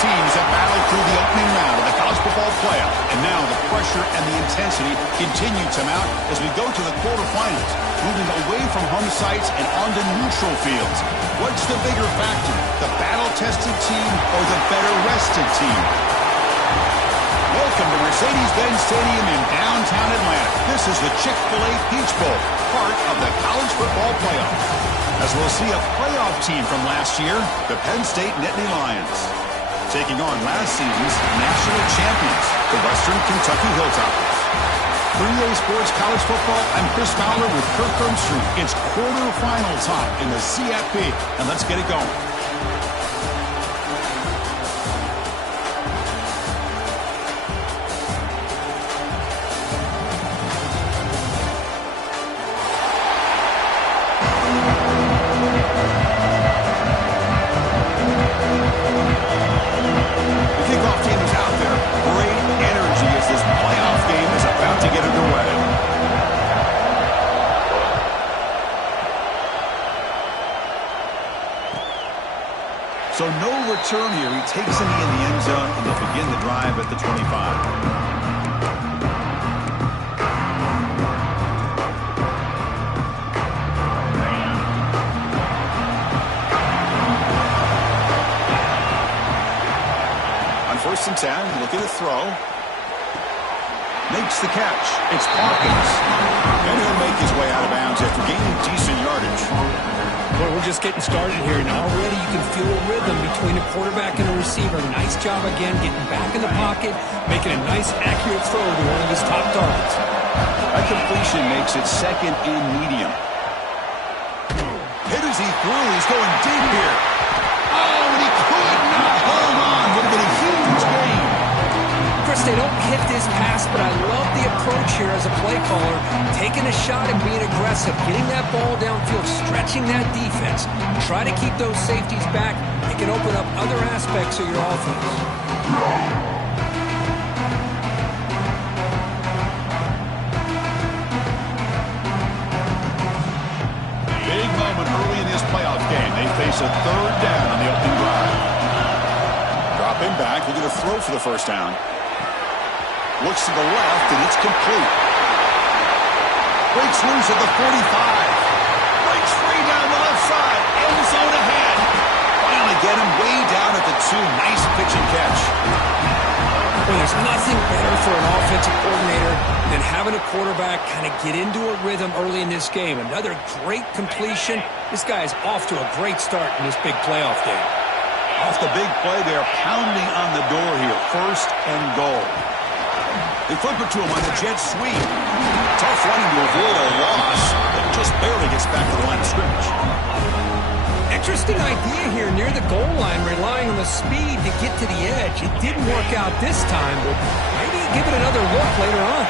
teams have battled through the opening round of the college football playoff, and now the pressure and the intensity continue to mount as we go to the quarterfinals, moving away from home sites and onto neutral fields. What's the bigger factor, the battle-tested team or the better-rested team? Welcome to Mercedes-Benz Stadium in downtown Atlanta. This is the Chick-fil-A Peach Bowl, part of the college football playoff. As we'll see a playoff team from last year, the Penn State Nittany Lions, taking on last season's national champions, the Western Kentucky Hilltoppers. 3A Sports College Football, I'm Chris Fowler with Kirk Ermström. It's quarterfinal time in the CFP, and let's get it going. So no return here. He takes a knee in the end zone, and they'll begin the drive at the 25. On 1st and 10, look at the throw. Makes the catch. It's Hawkins. And he'll make his way out of bounds after gaining decent yardage. Well, we're just getting started here, and already you can feel a rhythm between a quarterback and a receiver. Nice job again getting back in the pocket, making a nice, accurate throw to one of his top targets. That completion makes it second and medium. Hit as he threw. He's going deep here. Oh, and he could not hold on. Would have been a huge gain. Chris, they don't hit this pass, but I love the approach here as a play caller, taking a shot and being aggressive, getting that ball downfield, stretching that defense. Try to keep those safeties back. It can open up other aspects of your offense. Big moment early in this playoff game. They face a 3rd down on the opening drive. Drop him back. We're going to throw for the 1st down. Looks to the left, and it's complete. Breaks loose at the 45. Breaks free down the left side. End zone ahead. Finally get him way down at the 2. Nice pitch and catch. Well, there's nothing better for an offensive coordinator than having a quarterback kind of get into a rhythm early in this game. Another great completion. This guy is off to a great start in this big playoff game. Off the big play, they're pounding on the door here. 1st and goal. They flip it to him on the jet sweep. Tough running to avoid a loss, but just barely gets back to the line of scrimmage. Interesting idea here near the goal line, relying on the speed to get to the edge. It didn't work out this time, but maybe give it another look later on.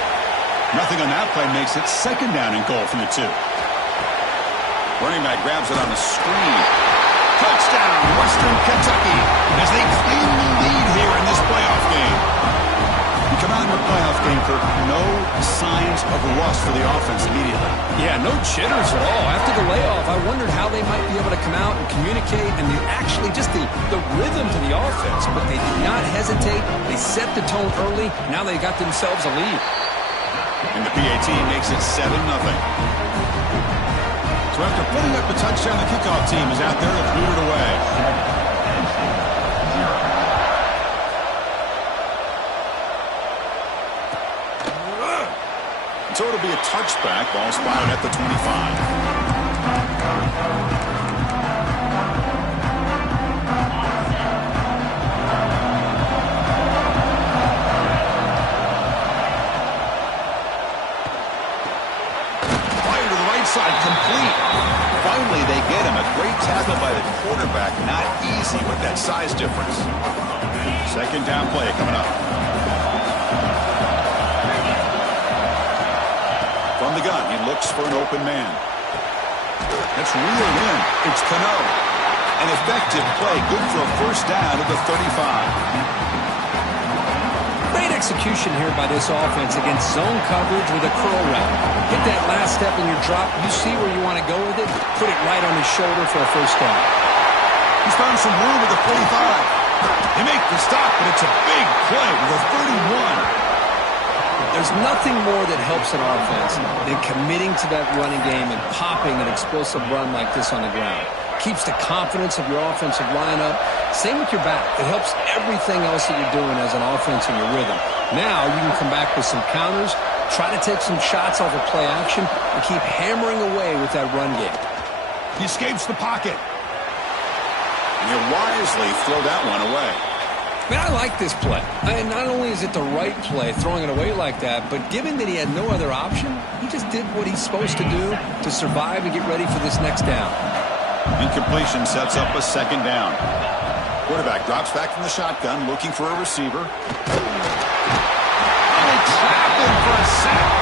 Nothing on that play makes it 2nd down and goal from the 2. Running back grabs it on the screen. Touchdown, Western Kentucky, as they claim the lead here in this playoff game. You come out in your playoff game, Kirk, no signs of rust for the offense immediately. Yeah, no jitters at all. After the layoff, I wondered how they might be able to come out and communicate, and actually just the rhythm to the offense. But they did not hesitate. They set the tone early. Now they got themselves a lead. And the PAT makes it 7-0. So after putting up the touchdown, the kickoff team is out there to boot it away. So it'll be a touchback. Ball spotted at the 25. Fire to the right side, complete. Finally, they get him. A great tackle by the quarterback. Not easy with that size difference. 2nd down play coming up. From the gun, he looks for an open man. That's reeled in. It's Cano. An effective play, good for a 1st down at the 35. Great execution here by this offense against zone coverage with a curl route. Hit that last step in your drop. You see where you want to go with it. Put it right on his shoulder for a 1st down. He's found some room at the 45. They make the stop, but it's a big play to the 31. There's nothing more that helps an offense than committing to that running game and popping an explosive run like this on the ground. Keeps the confidence of your offensive lineup. Same with your back. It helps everything else that you're doing as an offense in your rhythm. Now you can come back with some counters, try to take some shots off of play action, and keep hammering away with that run game. He escapes the pocket. And you wisely throw that one away. Man, I like this play. And not only is it the right play, throwing it away like that, but given that he had no other option, he just did what he's supposed to do to survive and get ready for this next down. Incompletion sets up a second down. Quarterback drops back from the shotgun, looking for a receiver. And they trap him for a sack.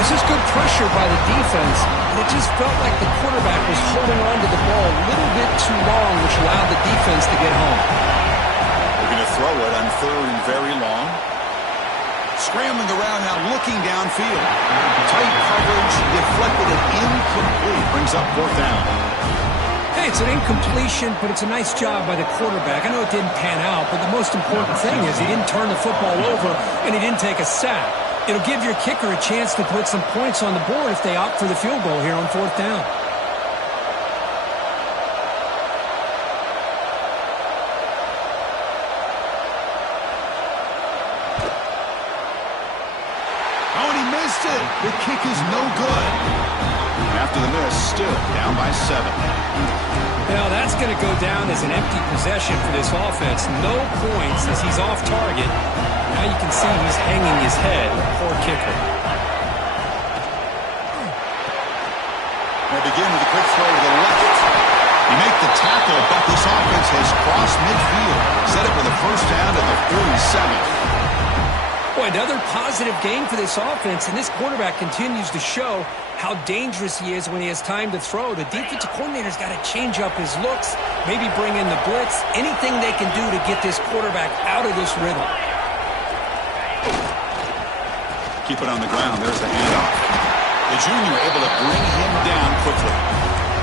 This is good pressure by the defense, and it just felt like the quarterback was holding on to the ball a little bit too long, which allowed the defense to get home. Going to throw it on third and very long. Scrambling around now, looking downfield. Tight coverage, deflected and incomplete. Brings up fourth down. Hey, it's an incompletion, but it's a nice job by the quarterback. I know it didn't pan out, but the most important thing is he didn't turn the football over and he didn't take a sack. It'll give your kicker a chance to put some points on the board if they opt for the field goal here on fourth down. The kick is no good. After the miss, still down by 7. Now that's going to go down as an empty possession for this offense. No points as he's off target. Now you can see he's hanging his head. Poor kicker. They begin with a quick throw to the left. They make the tackle, but this offense has crossed midfield. Set up with a first down at the 47. Boy, another positive game for this offense, and this quarterback continues to show how dangerous he is when he has time to throw. The defensive coordinator's got to change up his looks, maybe bring in the blitz, anything they can do to get this quarterback out of this rhythm. Keep it on the ground. There's the handoff. The junior able to bring him down quickly.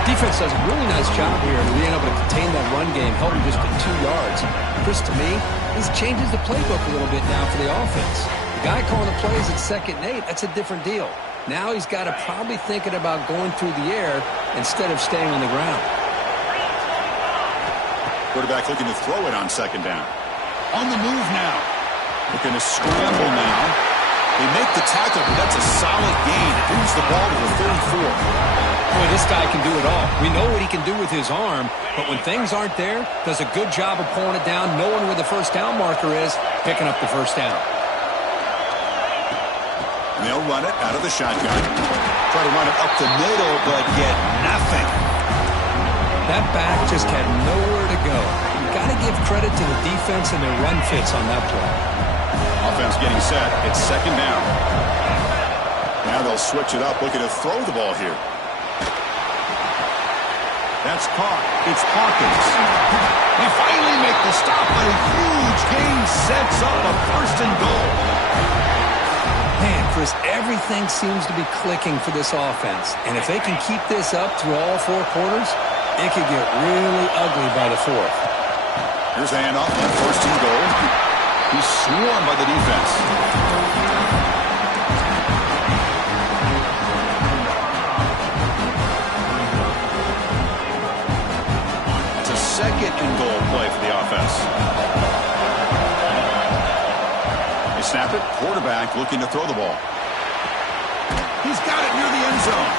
Defense does a really nice job here of being able to contain that run game, helping just to 2 yards. Chris, to me, this changes the playbook a little bit now for the offense. The guy calling the plays at 2nd and 8, that's a different deal. Now he's got to probably thinking about going through the air instead of staying on the ground. Quarterback looking to throw it on 2nd down. On the move now. Looking to scramble now. They make the tackle, but that's a solid gain. It moves the ball to the 34. Boy, this guy can do it all. We know what he can do with his arm, but when things aren't there, does a good job of pulling it down, knowing where the first down marker is, picking up the first down. And they'll run it out of the shotgun. Try to run it up the middle, but get nothing. That back just had nowhere to go. You've got to give credit to the defense and their run fits on that play. Offense getting set. It's 2nd down. Now they'll switch it up, looking to throw the ball here. That's caught. It's Hawkins. They finally make the stop, but a huge gain sets up a 1st and goal. Man, Chris, everything seems to be clicking for this offense. And if they can keep this up through all 4 quarters, it could get really ugly by the 4th. Here's the handoff on 1st and goal. He's swarmed by the defense. It's a 2nd and goal play for the offense. They snap it. Quarterback looking to throw the ball. He's got it near the end zone.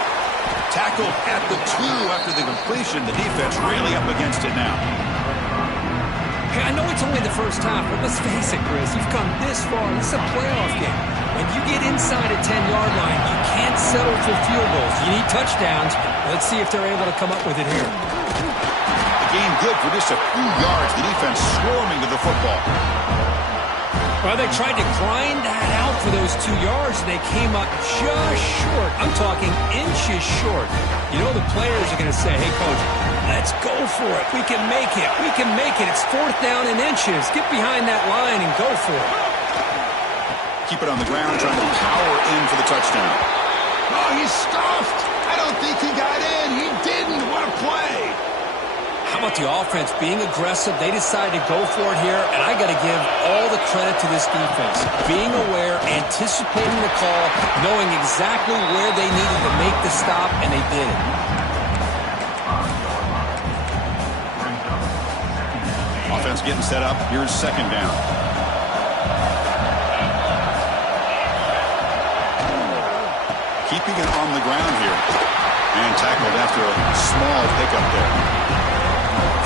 Tackled at the 2 after the completion. The defense really up against it now. Hey, I know it's only the first half, but let's face it, Chris. You've come this far. This is a playoff game. When you get inside a 10-yard line, you can't settle for field goals. You need touchdowns. Let's see if they're able to come up with it here. The game good for just a few yards. The defense swarming to the football. Well, they tried to grind that out for those 2 yards, and they came up just short. I'm talking inches short. You know the players are going to say, hey, Coach, let's go for it. We can make it. We can make it. It's 4th down in inches. Get behind that line and go for it. Keep it on the ground, trying to power in for the touchdown. Oh, he's stuffed. I don't think he got in. He didn't. What a play. How about the offense being aggressive? They decided to go for it here, and I got to give all the credit to this defense. Being aware, anticipating the call, knowing exactly where they needed to make the stop, and they did it. Offense getting set up. Here's second down. Keeping it on the ground here. And tackled after a small pickup there.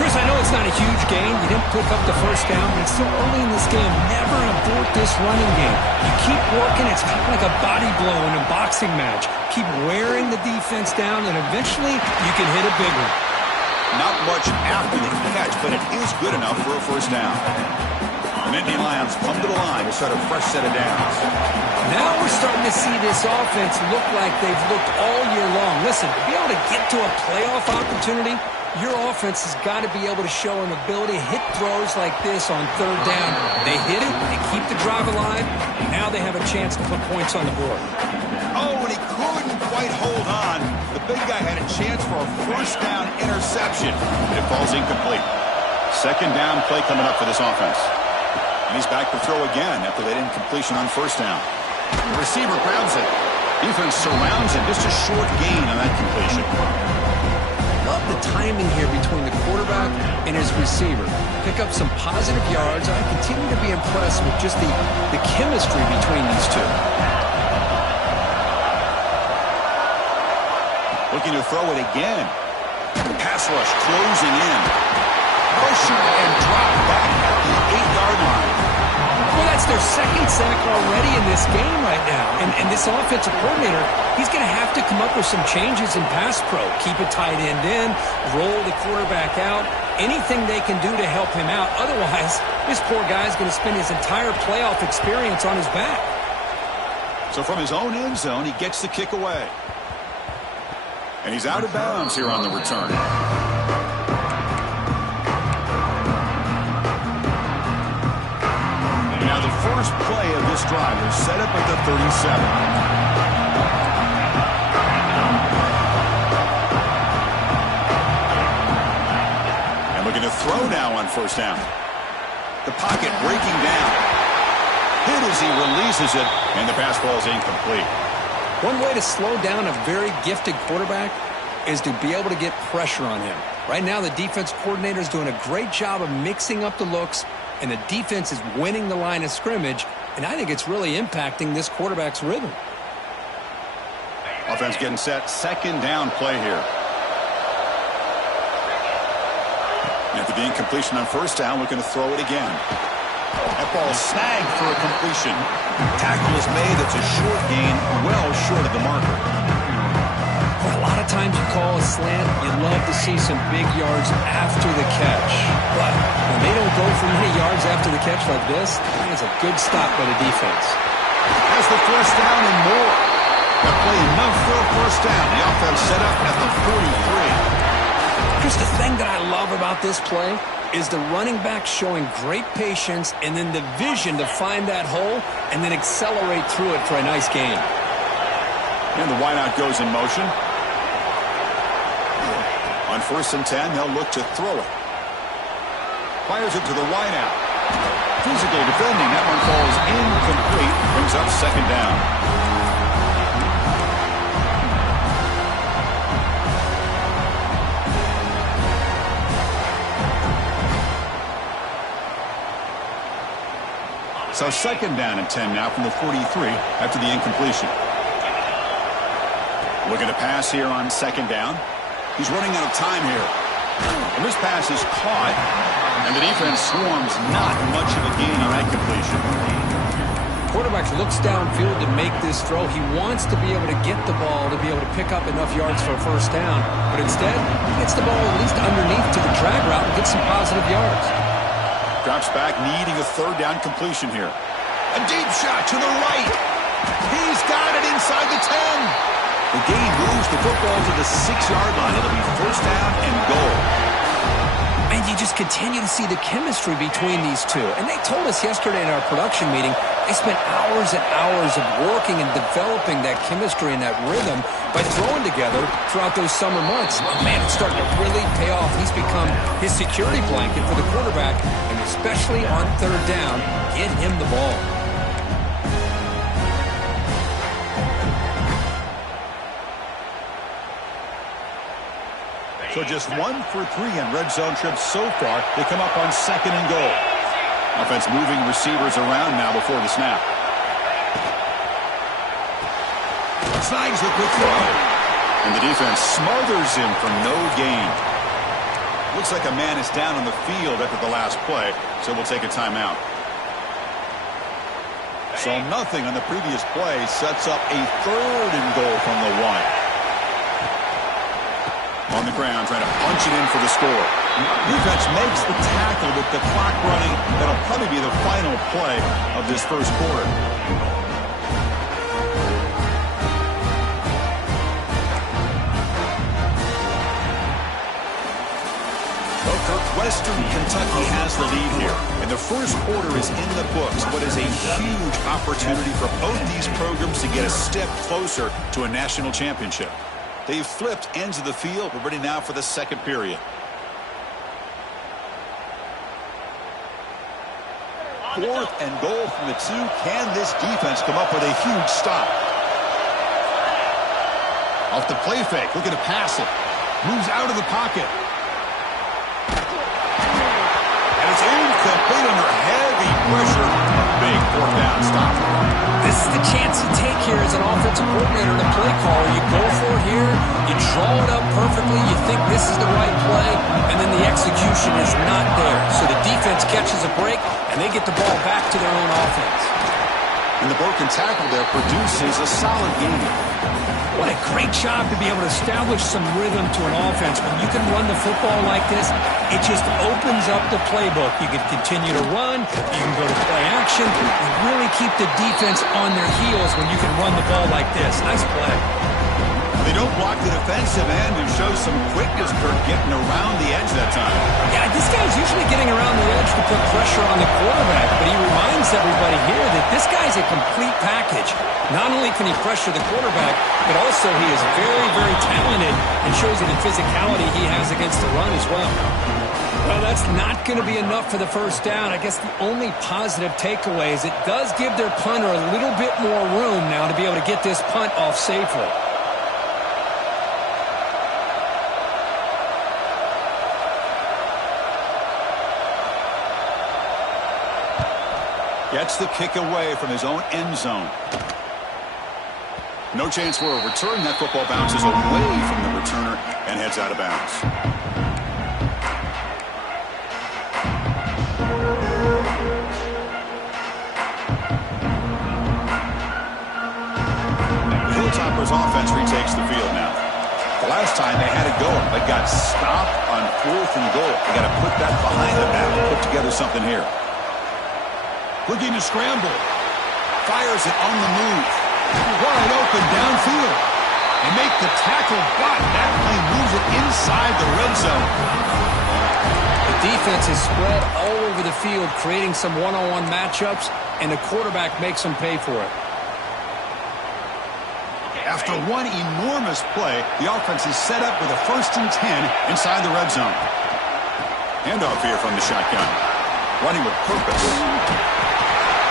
Chris, I know it's not a huge gain. You didn't pick up the first down, but it's still early in this game. Never abort this running game. You keep working. It's kind of like a body blow in a boxing match. Keep wearing the defense down, and eventually you can hit a big one. Not much after the catch, but it is good enough for a first down. The Nittany Lions come to the line to start a fresh set of downs. Now we're starting to see this offense look like they've looked all year long. Listen, to be able to get to a playoff opportunity, your offense has got to be able to show an ability to hit throws like this on third down. They hit it, they keep the drive alive, and now they have a chance to put points on the board. Oh, and he couldn't quite hold on. The big guy had a chance for a first down interception, but it falls incomplete. Second down play coming up for this offense. And he's back to throw again after that incompletion on first down. The receiver grabs it. Defense surrounds him. Just a short gain on that completion. Love the timing here between the quarterback and his receiver. Pick up some positive yards. I continue to be impressed with just the chemistry between these two. Looking to throw it again. Pass rush closing in. Motion and drop back at the 8-yard line. Well, that's their second sack already in this game right now. And this offensive coordinator, he's going to have to come up with some changes in pass pro. Keep a tight end in, roll the quarterback out, anything they can do to help him out. Otherwise, this poor guy's going to spend his entire playoff experience on his back. So from his own end zone, he gets the kick away. And he's out of bounds here on the return. Now the first play of this drive is set up at the 37. And looking to throw now on first down. The pocket breaking down. Hit as he releases it, and the pass ball is incomplete. One way to slow down a very gifted quarterback is to be able to get pressure on him. Right now, the defense coordinator is doing a great job of mixing up the looks, and the defense is winning the line of scrimmage, and I think it's really impacting this quarterback's rhythm. Offense getting set. Second down play here. After the incompletion on first down, looking to throw it again. That ball snagged for a completion. Tackle is made. It's a short gain, well short of the marker. A lot of times you call a slant, you love to see some big yards after the catch. But when they don't go for many yards after the catch like this, it's a good stop by the defense. Has the first down and more. That play enough for a first down. The offense set up at the 43. Chris, the thing that I love about this play is the running back showing great patience and then the vision to find that hole and then accelerate through it for a nice gain. And the wideout goes in motion. On 1st and 10, they'll look to throw it. Fires it to the wideout. Physical defending. That one falls incomplete. Brings up second down. So second down and 10 now from the 43 after the incompletion. Looking to pass here on second down. He's running out of time here. And this pass is caught, and the defense swarms. Not much of a gain on that completion. Quarterback looks downfield to make this throw. He wants to be able to get the ball to be able to pick up enough yards for a first down. But instead, he gets the ball at least underneath to the drag route and gets some positive yards. Drops back, needing a third down completion here. A deep shot to the right. He's got it inside the 10. The gain moves the football to the 6-yard line. It'll be first down and goal. And And you just continue to see the chemistry between these two. And they told us yesterday in our production meeting, they spent hours and hours of working and developing that chemistry and that rhythm by throwing together throughout those summer months. And man, it's starting to really pay off. He's become his security blanket for the quarterback, and especially on third down, get him the ball. So just 1 for 3 in red zone trips so far. They come up on 2nd and goal. Offense moving receivers around now before the snap. Snags the quick throw. And the defense smothers him for no gain. Looks like a man is down on the field after the last play, so we'll take a timeout. So nothing on the previous play sets up a 3rd and goal from the 1. On the ground, trying to punch it in for the score. Defense makes the tackle with the clock running. That'll probably be the final play of this first quarter. Western Kentucky has the lead here, and the first quarter is in the books. What is a huge opportunity for both these programs to get a step closer to a national championship. They've flipped ends of the field. We're ready now for the second period. Fourth and goal from the 2. Can this defense come up with a huge stop? Off the play fake, looking to pass it. Moves out of the pocket. And it's incomplete under heavy pressure. A big 4th down stop. This is the chance you take here as an offensive coordinator and a play caller. You go for it here, you draw it up perfectly, you think this is the right play, and then the execution is not there. So the defense catches a break, and they get the ball back to their own offense. And the broken tackle there produces a solid game. What a great job to be able to establish some rhythm to an offense. When you can run the football like this, it just opens up the playbook. You can continue to run, you can go to play action, and really keep the defense on their heels when you can run the ball like this. Nice play. They don't block the defensive end, who shows some quickness for getting around the edge that time. Yeah, this guy's usually getting around the edge to put pressure on the quarterback, but he reminds everybody here that this guy's a complete package. Not only can he pressure the quarterback, but also he is very, very talented and shows it in physicality he has against the run as well. Well, that's not going to be enough for the first down. I guess the only positive takeaway is it does give their punter a little bit more room now to be able to get this punt off safely. Gets the kick away from his own end zone. No chance for a return. That football bounces away from the returner and heads out of bounds. The Hilltoppers offense retakes the field now. The last time they had it going, but got stopped on 4th and goal. They got to put that behind them now and put together something here. Looking to scramble. Fires it on the move. Wide open downfield. And make the tackle, but that play moves it inside the red zone. The defense is spread all over the field, creating some one-on-one matchups, and the quarterback makes them pay for it. After one enormous play, the offense is set up with a 1st and 10 inside the red zone. Handoff here from the shotgun. Running with purpose.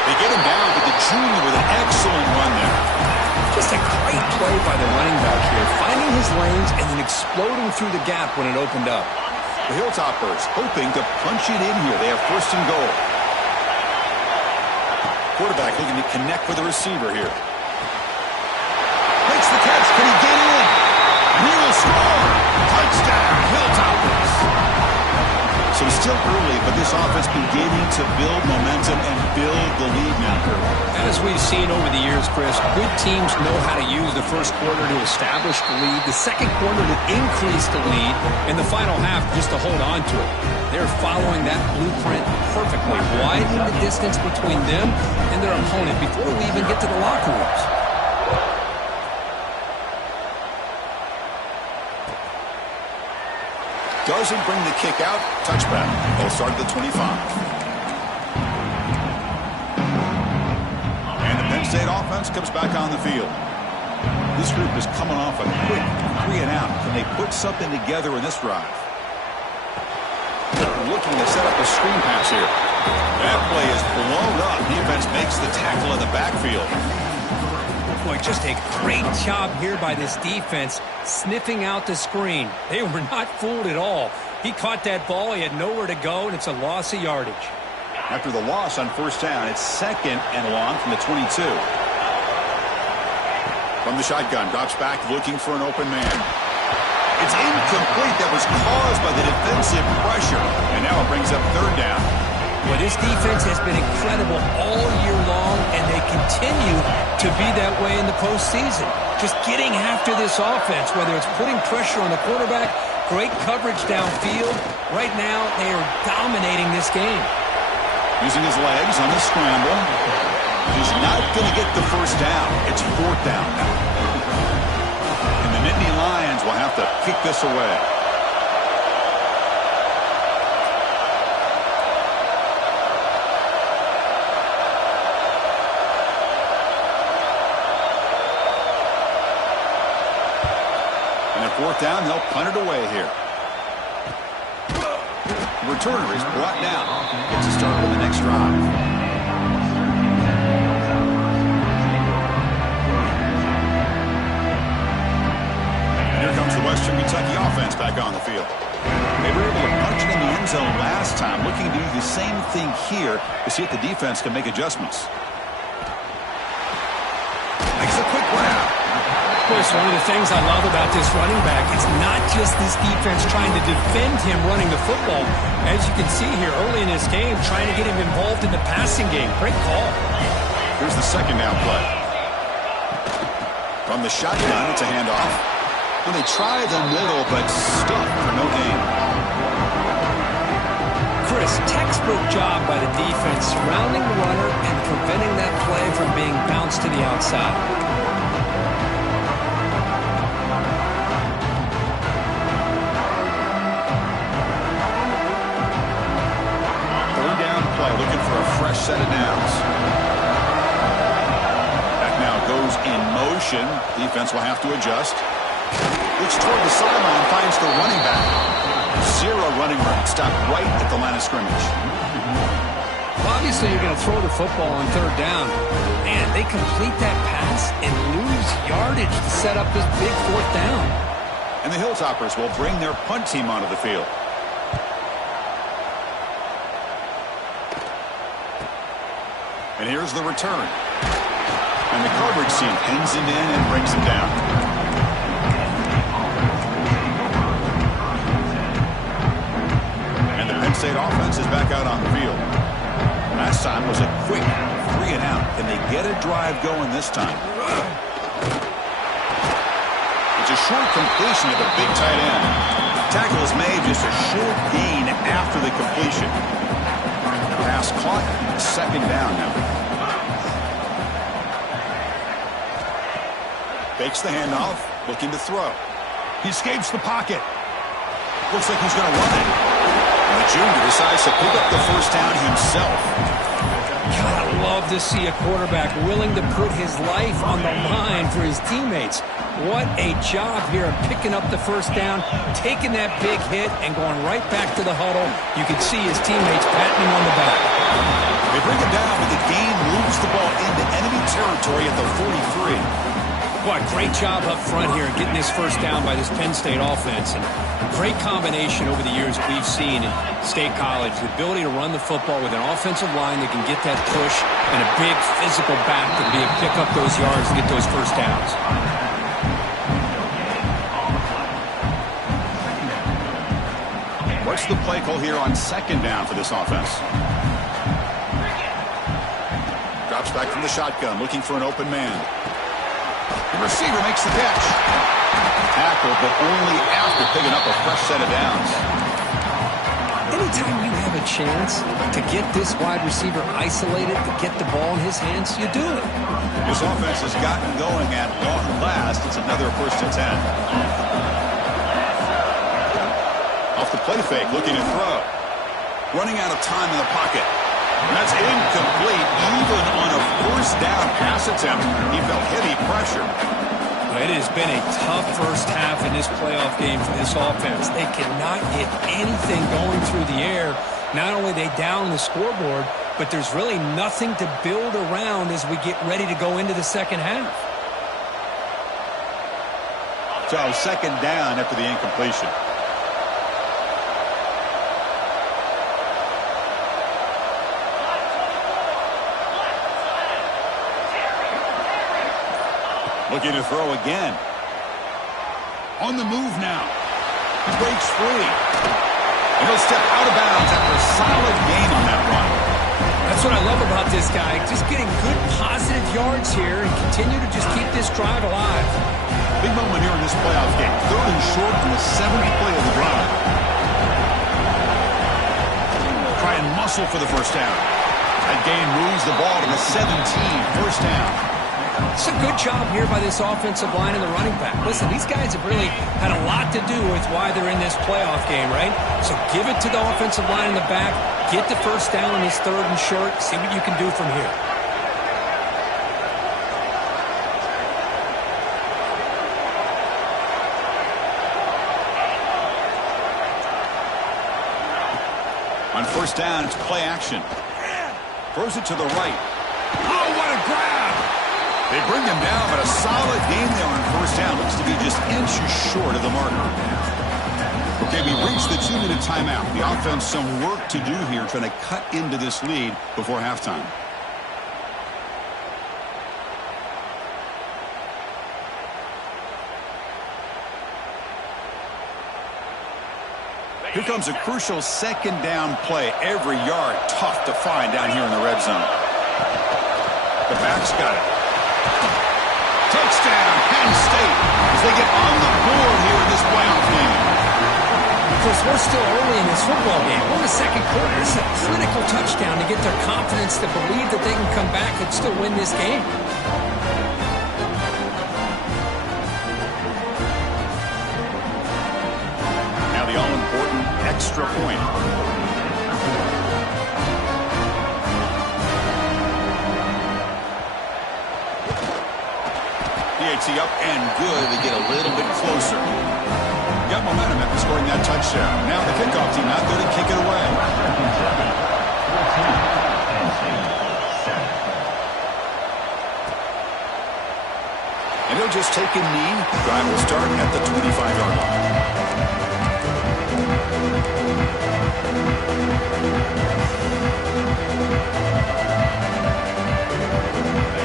They get him down, but the junior with an excellent run there. Just a great play by the running back here, finding his lanes and then exploding through the gap when it opened up. The Hilltoppers hoping to punch it in here. They have 1st and goal. Quarterback looking to connect with the receiver here. Makes the catch. Can he get in? And he will score. Touchdown, Hilltoppers. So it's still early, but this offense beginning to build momentum and build the lead now. As we've seen over the years, Chris, good teams know how to use the first quarter to establish the lead, the second quarter to increase the lead, and the final half just to hold on to it. They're following that blueprint perfectly, widening the distance between them and their opponent before we even get to the locker rooms. doesn't bring the kick out. Touchback. They'll start at the 25. And the Penn State offense comes back on the field. This group is coming off a quick 3-and-out. Can they put something together in this drive? Looking to set up a screen pass here. That play is blown up. Defense makes the tackle in the backfield. Boy, just a great job here by this defense sniffing out the screen. They were not fooled at all. He caught that ball. He had nowhere to go, and it's a loss of yardage. After the loss on first down, it's 2nd and long from the 22. From the shotgun, drops back looking for an open man. It's incomplete. That was caused by the defensive pressure. And now it brings up 3rd down. Well, this defense has been incredible all year long, and they continue to be that way in the postseason. Just getting after this offense, whether it's putting pressure on the quarterback, great coverage downfield. Right now, they are dominating this game. Using his legs on the scramble. He's not going to get the first down. It's 4th down now. And the Nittany Lions will have to kick this away. And at 4th down, they'll punt it away here. The returner is brought down. Gets a start with the next drive. Here comes the Western Kentucky offense back on the field. They were able to punch it in the end zone last time, looking to do the same thing here to see if the defense can make adjustments. Makes a quick grab. Of course, one of the things I love about this running back is not just this defense trying to defend him running the football. As you can see here early in this game, trying to get him involved in the passing game. Great call. Here's the 2nd down play. From the shotgun, it's a handoff. And they try the middle, but stuck for no gain. Chris, textbook job by the defense surrounding the runner and preventing that play from being bounced to the outside. 3rd down play, looking for a fresh set of downs. That now goes in motion. Defense will have to adjust. Looks toward the sideline, finds the running back. 0 running room. Stopped right at the line of scrimmage. Obviously, you're going to throw the football on 3rd down. Man, they complete that pass and lose yardage to set up this big 4th down. And the Hilltoppers will bring their punt team onto the field. And here's the return. And the coverage team pins him in and brings him down. State offense is back out on the field. Last time was a quick 3-and-out. Can they get a drive going this time? It's a short completion of a big tight end. Tackle is made, just a short gain after the completion. Pass caught. 2nd down now. Fakes the handoff, looking to throw. He escapes the pocket. Looks like he's going to run it. And the junior decides to pick up the first down himself. God, I love to see a quarterback willing to put his life on the line for his teammates. What a job here of picking up the first down, taking that big hit, and going right back to the huddle. You can see his teammates patting him on the back. They bring him down, but the game moves the ball into enemy territory at the 43. Boy, great job up front here getting this first down by this Penn State offense. And great combination over the years we've seen in State College. The ability to run the football with an offensive line that can get that push and a big physical back to be able to pick up those yards and get those first downs. What's the play call here on 2nd down for this offense? Drops back from the shotgun, looking for an open man. The receiver makes the catch. Tackle, but only after picking up a fresh set of downs. Anytime you have a chance to get this wide receiver isolated, to get the ball in his hands, you do it. This offense has gotten going at long last. It's another 1st and 10. Off the play fake, looking to throw. Running out of time in the pocket. And that's incomplete, even on a first down pass attempt. He felt heavy pressure. It has been a tough first half in this playoff game for this offense. They cannot get anything going through the air. Not only are they down the scoreboard, but there's really nothing to build around as we get ready to go into the second half. So second down after the incompletion. Looking to throw again. On the move now. Breaks free. And he'll step out of bounds after a solid gain on that run. That's what I love about this guy. Just getting good positive yards here and continue to just keep this drive alive. Big moment here in this playoff game. Third and short on the 7th play of the drive. Try and muscle for the first down. That gain moves the ball to the 17. First down. It's a good job here by this offensive line and the running back. Listen, these guys have really had a lot to do with why they're in this playoff game, right? So give it to the offensive line in the back. Get the first down on this third and short. See what you can do from here. On first down, it's play action. Throws it to the right. Oh, what a grab! They bring him down, but a solid game there on first down. Looks to be just inches short of the marker. Okay, we reached the 2-minute timeout. The offense some work to do here, trying to cut into this lead before halftime. Here comes a crucial second down play. Every yard tough to find down here in the red zone. The back's got it. Touchdown, Penn State, as they get on the board here in this playoff game. Of course, we're still early in this football game. We're in the second quarter. This is a critical touchdown to get their confidence to believe that they can come back and still win this game. Now the all-important extra point. PAT up and good. They get a little bit closer. Got momentum after scoring that touchdown. Now the kickoff team out there to kick it away. And he'll just take a knee. Drive will start at the 25-yard line.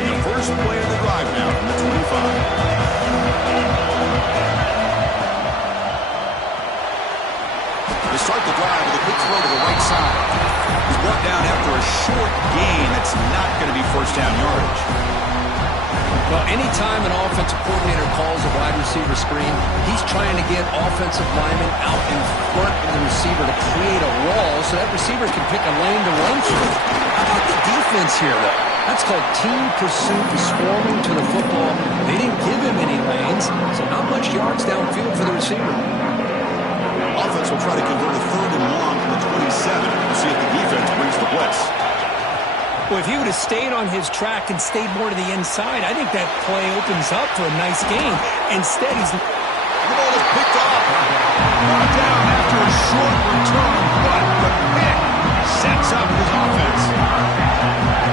The first play of the drive now from the 25. They start the drive with a quick throw to the right side. He's brought down after a short gain. That's not going to be first down yardage. Well, anytime an offensive coordinator calls a wide receiver screen, he's trying to get offensive linemen out in front of the receiver to create a wall so that receiver can pick a lane to run through. How about the defense here, though? That's called team pursuit, swarming to the football. They didn't give him any lanes, so not much yards downfield for the receiver. Offense will try to convert a third and long from the 27. We'll see if the defense brings the blitz. Well, if he would have stayed on his track and stayed more to the inside, I think that play opens up for a nice gain. Instead, he's... The ball is picked off. Brought down after a short return, but the pick sets up his offense.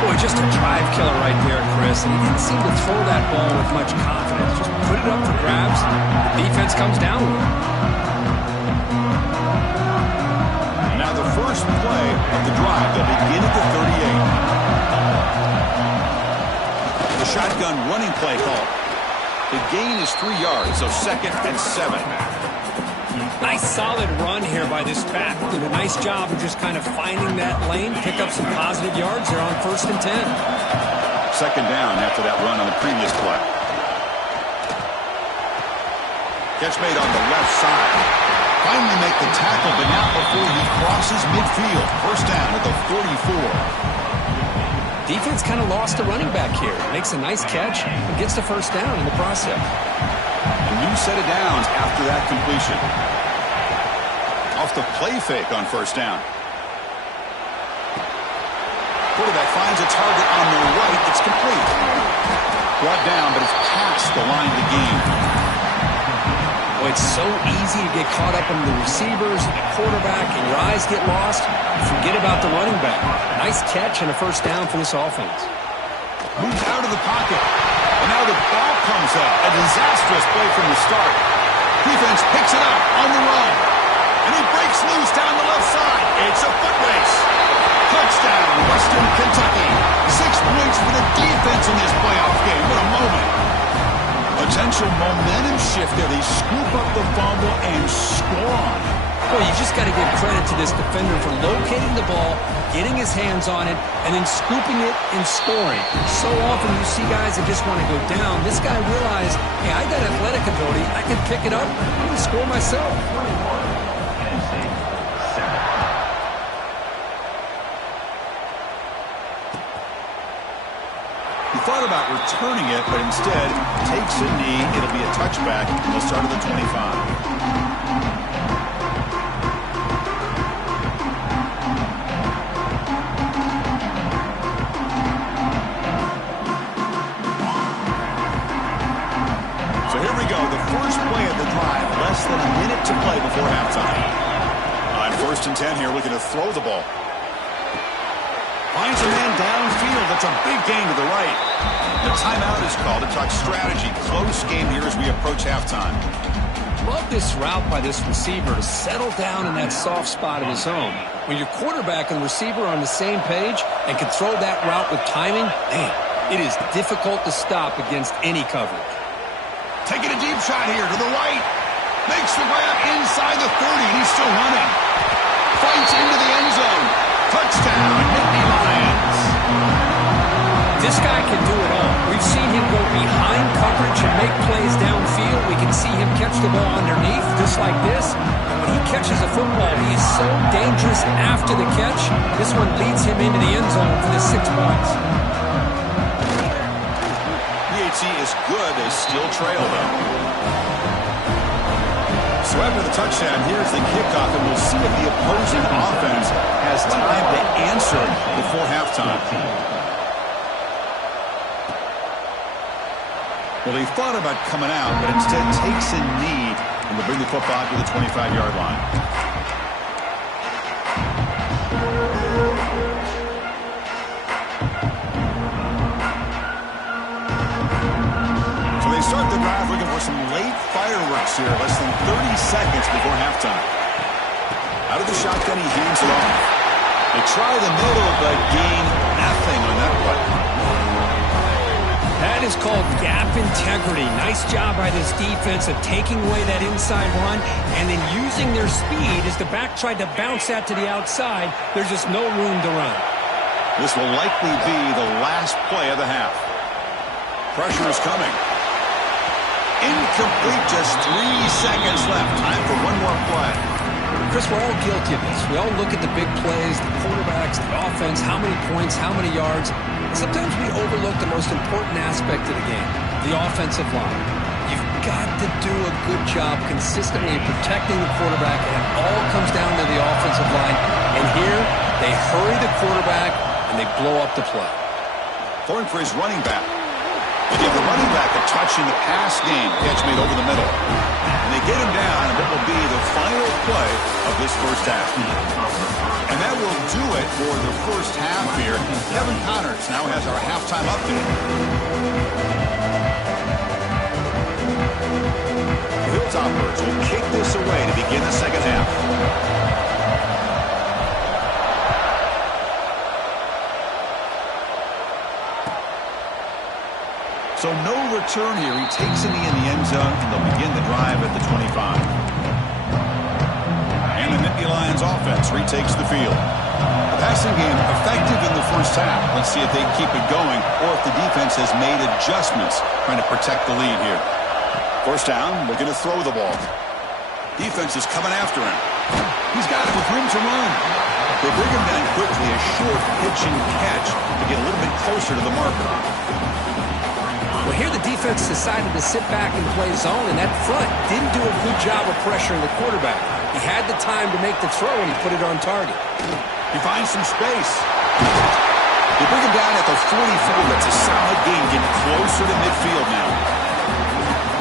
Boy, just a drive killer right there, Chris. And he didn't seem to throw that ball with much confidence. Just put it up for grabs. The defense comes down with it. Now the first play of the drive. They'll begin at the 38. The shotgun running play call. The gain is 3 yards, so second and 7. Nice solid run here by this back. Did a nice job of just kind of finding that lane, pick up some positive yards there on first and 10. Second down after that run on the previous play. Catch made on the left side. Finally make the tackle, but not before he crosses midfield. First down at the 44. Defense kind of lost a running back here. Makes a nice catch and gets the first down in the process. A new set of downs after that completion. off the play fake on first down. Quarterback finds a target on the right. It's complete. Brought down, but it's past the line of the game. Well, it's so easy to get caught up in the receivers and the quarterback, and your eyes get lost. Forget about the running back. Nice catch and a first down for this offense. Moves out of the pocket. And now the ball comes up. A disastrous play from the start. Defense picks it up on the run. And he breaks loose down the left side. It's a foot race. Touchdown, Western Kentucky. 6 points for the defense in this playoff game. What a moment. Potential momentum shift there. They scoop up the fumble and score on it. Well, you just got to give credit to this defender for locating the ball, getting his hands on it, and then scooping it and scoring. So often you see guys that just want to go down. This guy realized, hey, I got athletic ability. I can pick it up and score myself. He thought about returning it, but instead takes a knee. It'll be a touchback, and they'll start at the 25. So here we go, the first play of the drive, less than a minute to play before halftime. On first and 10 here, looking to throw the ball. Finds a man downfield. That's a big gain to the right. The timeout is called to talk strategy. Close game here as we approach halftime. Love this route by this receiver to settle down in that soft spot of his own. When your quarterback and receiver are on the same page and can throw that route with timing, man, it is difficult to stop against any coverage. Taking a deep shot here to the right. Makes the grab inside the 30. He's still running. Fights into the end zone. Touchdown, Nittany Lions. This guy can do it all. We've seen him go behind coverage and make plays downfield. We can see him catch the ball underneath, just like this. And when he catches a football, he is so dangerous after the catch. This one leads him into the end zone for the 6 points. PHC is good. They still trail, though. So after the touchdown, here's the kickoff, and we'll see if the opposing offense has time to answer before halftime. Well, he thought about coming out, but instead takes a knee and will bring the football to the 25-yard line. So they start the drive looking for some late fireworks here, less than 30 seconds before halftime. Out of the shotgun, he hands it off. They try the middle, but gain nothing on that play. That is called gap integrity. Nice job by this defense of taking away that inside run and then using their speed as the back tried to bounce that to the outside. There's just no room to run. This will likely be the last play of the half. Pressure is coming. Incomplete, just 3 seconds left. Time for one more play. Chris, we're all guilty of this. We all look at the big plays, the quarterbacks, the offense, how many points, how many yards. Sometimes we overlook the most important aspect of the game, the offensive line. You've got to do a good job consistently protecting the quarterback, and it all comes down to the offensive line. And here, they hurry the quarterback, and they blow up the play. Throwing for his running back. They give the running back a touch in the pass game. Catch made over the middle. And they get him down, and what will be the final play of this first half. And that will do it for the first half here. Kevin Connors now has our halftime update. The Hilltoppers will kick this away to begin the second half. So no return here. He takes a knee in the end zone, and they'll begin the drive at the 25. And the Nittany Lions offense retakes the field. The passing game effective in the first half. Let's see if they keep it going or if the defense has made adjustments trying to protect the lead here. First down, looking to throw the ball. Defense is coming after him. He's got it with room to run. They bring him down quickly, a short pitching catch to get a little bit closer to the marker. Well, here the defense decided to sit back and play zone, and that front didn't do a good job of pressuring the quarterback. He had the time to make the throw, and he put it on target. He finds some space. They bring him down at the 44. That's a solid gain, getting closer to midfield now.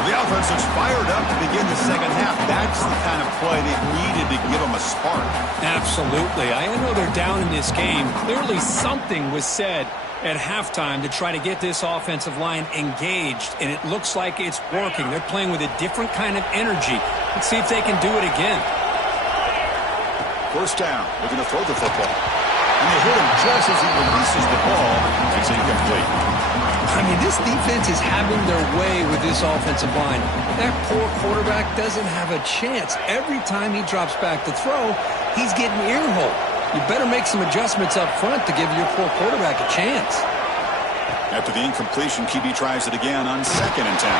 The offense looks fired up to begin the second half. That's the kind of play they needed to give them a spark. Absolutely. I know they're down in this game. Clearly something was said at halftime to try to get this offensive line engaged, and it looks like it's working. They're playing with a different kind of energy. Let's see if they can do it again. First down, looking to throw the football. And they hit him just as he releases the ball. It's incomplete. I mean, this defense is having their way with this offensive line. That poor quarterback doesn't have a chance. Every time he drops back to throw, he's getting earholed. You better make some adjustments up front to give your poor quarterback a chance. After the incompletion, QB tries it again on 2nd and 10.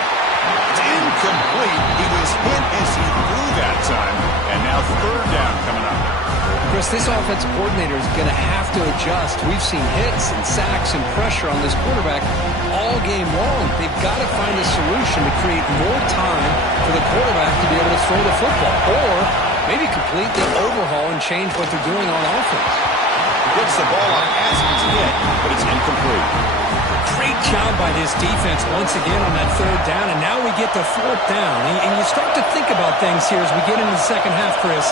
It's incomplete. He was hit as he threw that time. And now 3rd down coming up. Chris, this offensive coordinator is going to have to adjust. We've seen hits and sacks and pressure on this quarterback all game long. They've got to find a solution to create more time for the quarterback to be able to throw the football. Or maybe completely overhaul and change what they're doing on offense. Gets the ball up as he's hit, but it's incomplete. Great job by this defense once again on that 3rd down, and now we get to 4th down. And you start to think about things here as we get into the second half, Chris.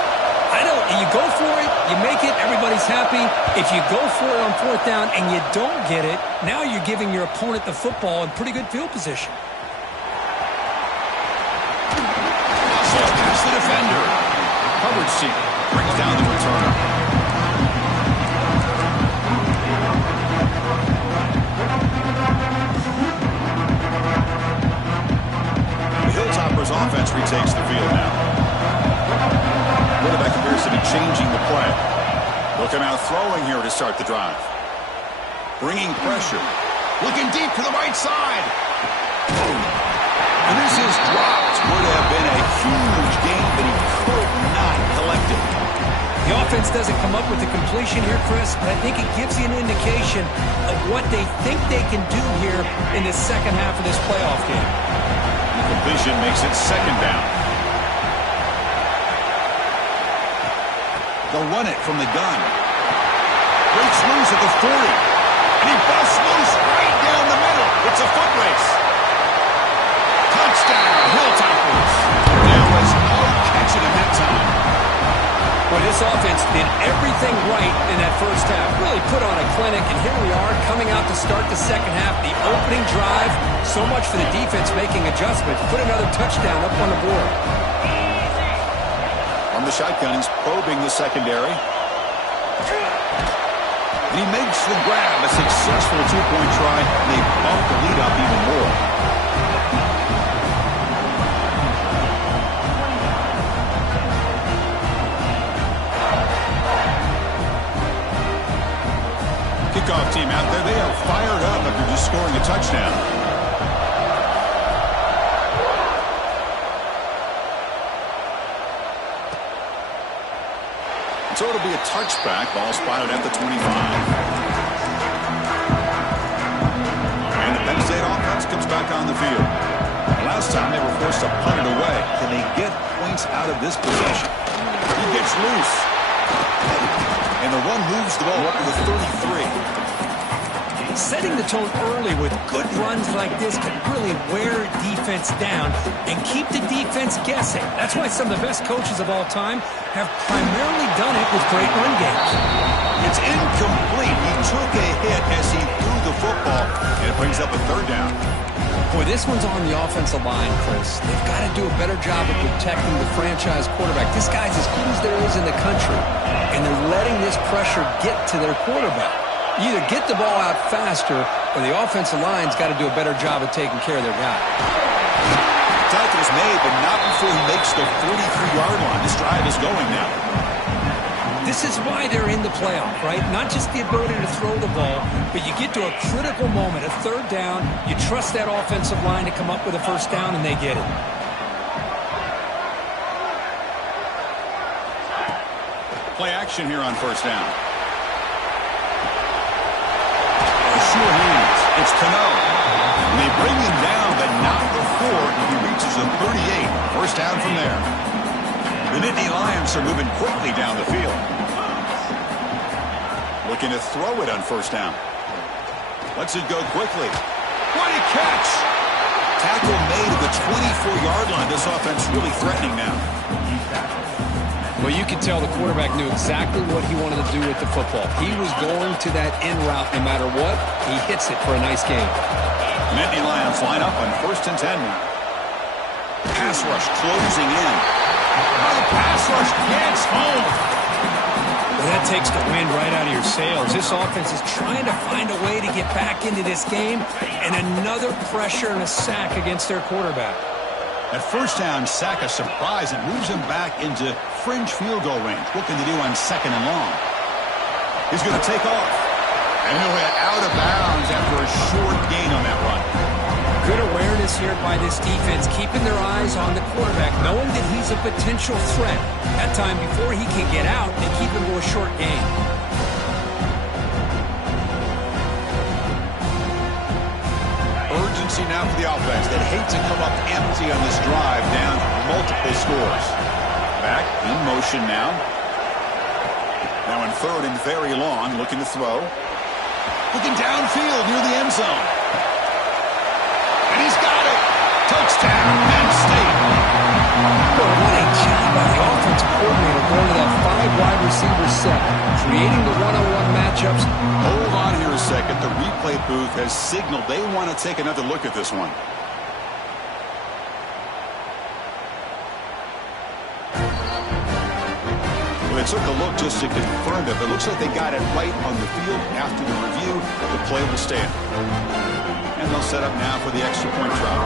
You go for it, you make it, everybody's happy. If you go for it on 4th down and you don't get it, now you're giving your opponent the football in pretty good field position. So past the defender. Coverage team brings down the returner. The Hilltoppers offense retakes the field now. Quarterback appears to be changing the play. They'll come out throwing here to start the drive. Bringing pressure. Looking deep to the right side. And this is dropped. Would have been a huge gain, but he could not collect it. The offense doesn't come up with the completion here, Chris, but I think it gives you an indication of what they think they can do here in the second half of this playoff game. The completion makes it 2nd down. They'll run it from the gun. Breaks loose at the 40. And he busts loose right down the middle. It's a foot race. Touchdown, Hilltoppers. There was no catching him that time. Well, this offense did everything right in that first half. Really put on a clinic, and here we are coming out to start the second half. The opening drive, so much for the defense making adjustments. Put another touchdown up on the board. On the shotgun, he's probing the secondary. And he makes the grab. A successful 2-point try. They bump the lead up even more. Kickoff team out there. They are fired up after just scoring a touchdown. So it'll be a touchback. Ball spotted at the 25. And the Penn State offense comes back on the field. And last time they were forced to punt it away. Can they get points out of this possession? He gets loose. And the run moves the ball up to the 33. Setting the tone early with good runs like this can really wear defense down and keep the defense guessing. That's why some of the best coaches of all time have primarily done it with great run games. It's incomplete. He took a hit as he threw the football, and it brings up a 3rd down. Boy, this one's on the offensive line, Chris. They've got to do a better job of protecting the franchise quarterback. This guy's as good as there is in the country, and they're letting this pressure get to their quarterback. You either get the ball out faster, or the offensive line's got to do a better job of taking care of their guy. The tackle is made, but not before he makes the 43-yard line. This drive is going now. This is why they're in the playoff, right? Not just the ability to throw the ball, but you get to a critical moment, a 3rd down. You trust that offensive line to come up with a 1st down, and they get it. Play action here on 1st down. Sure hands. It's Penn. They bring him down, but not before he reaches the 38. 1st down from there. The Nittany Lions are moving quickly down the field. Looking to throw it on first down. Lets it go quickly. What a catch! Tackle made at the 24-yard line. This offense really threatening now. Well, you can tell the quarterback knew exactly what he wanted to do with the football. He was going to that end route no matter what. He hits it for a nice game. The Nittany Lions line up on 1st and 10 now. Pass rush closing in. Oh, the pass rush gets home. Well, that takes the wind right out of your sails. This offense is trying to find a way to get back into this game, and another pressure and a sack against their quarterback. At first down, sack a surprise. It moves him back into fringe field goal range. Looking to do on 2nd and long. He's going to take off. And he'll hit out of bounds after a short gain on that run. Good awareness here by this defense, keeping their eyes on the quarterback, knowing that he's a potential threat. That time before he can get out and keep him to a short gain. Urgency now for the offense that hates to come up empty on this drive, down multiple scores. Back in motion now. Now in 3rd and very long, looking to throw. Looking downfield near the end zone. And he's got it. Touchdown, Penn State. Well, what a job by the offensive coordinator going to that 5-wide receiver set, creating the one-on-one matchups. Hold on here a second. The replay booth has signaled they want to take another look at this one. Well, they took a look just to confirm it, but it looks like they got it right on the field. After the review, the play will stand. And they'll set up now for the extra point try.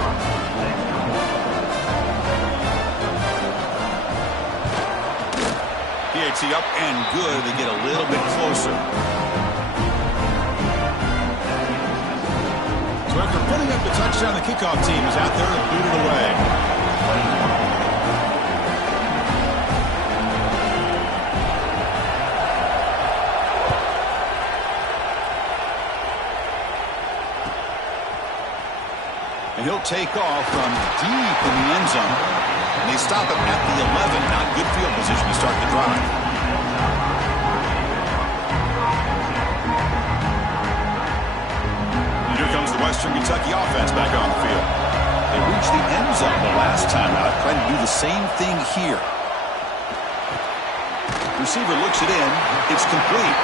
PAT up and good. They get a little bit closer. So after putting up the touchdown, the kickoff team is out there to boot it away. And he'll take off from deep in the end zone. And they stop him at the 11. Not good field position to start the drive. And here comes the Western Kentucky offense back on the field. They reached the end zone the last time out, trying to do the same thing here. Receiver looks it in. It's complete.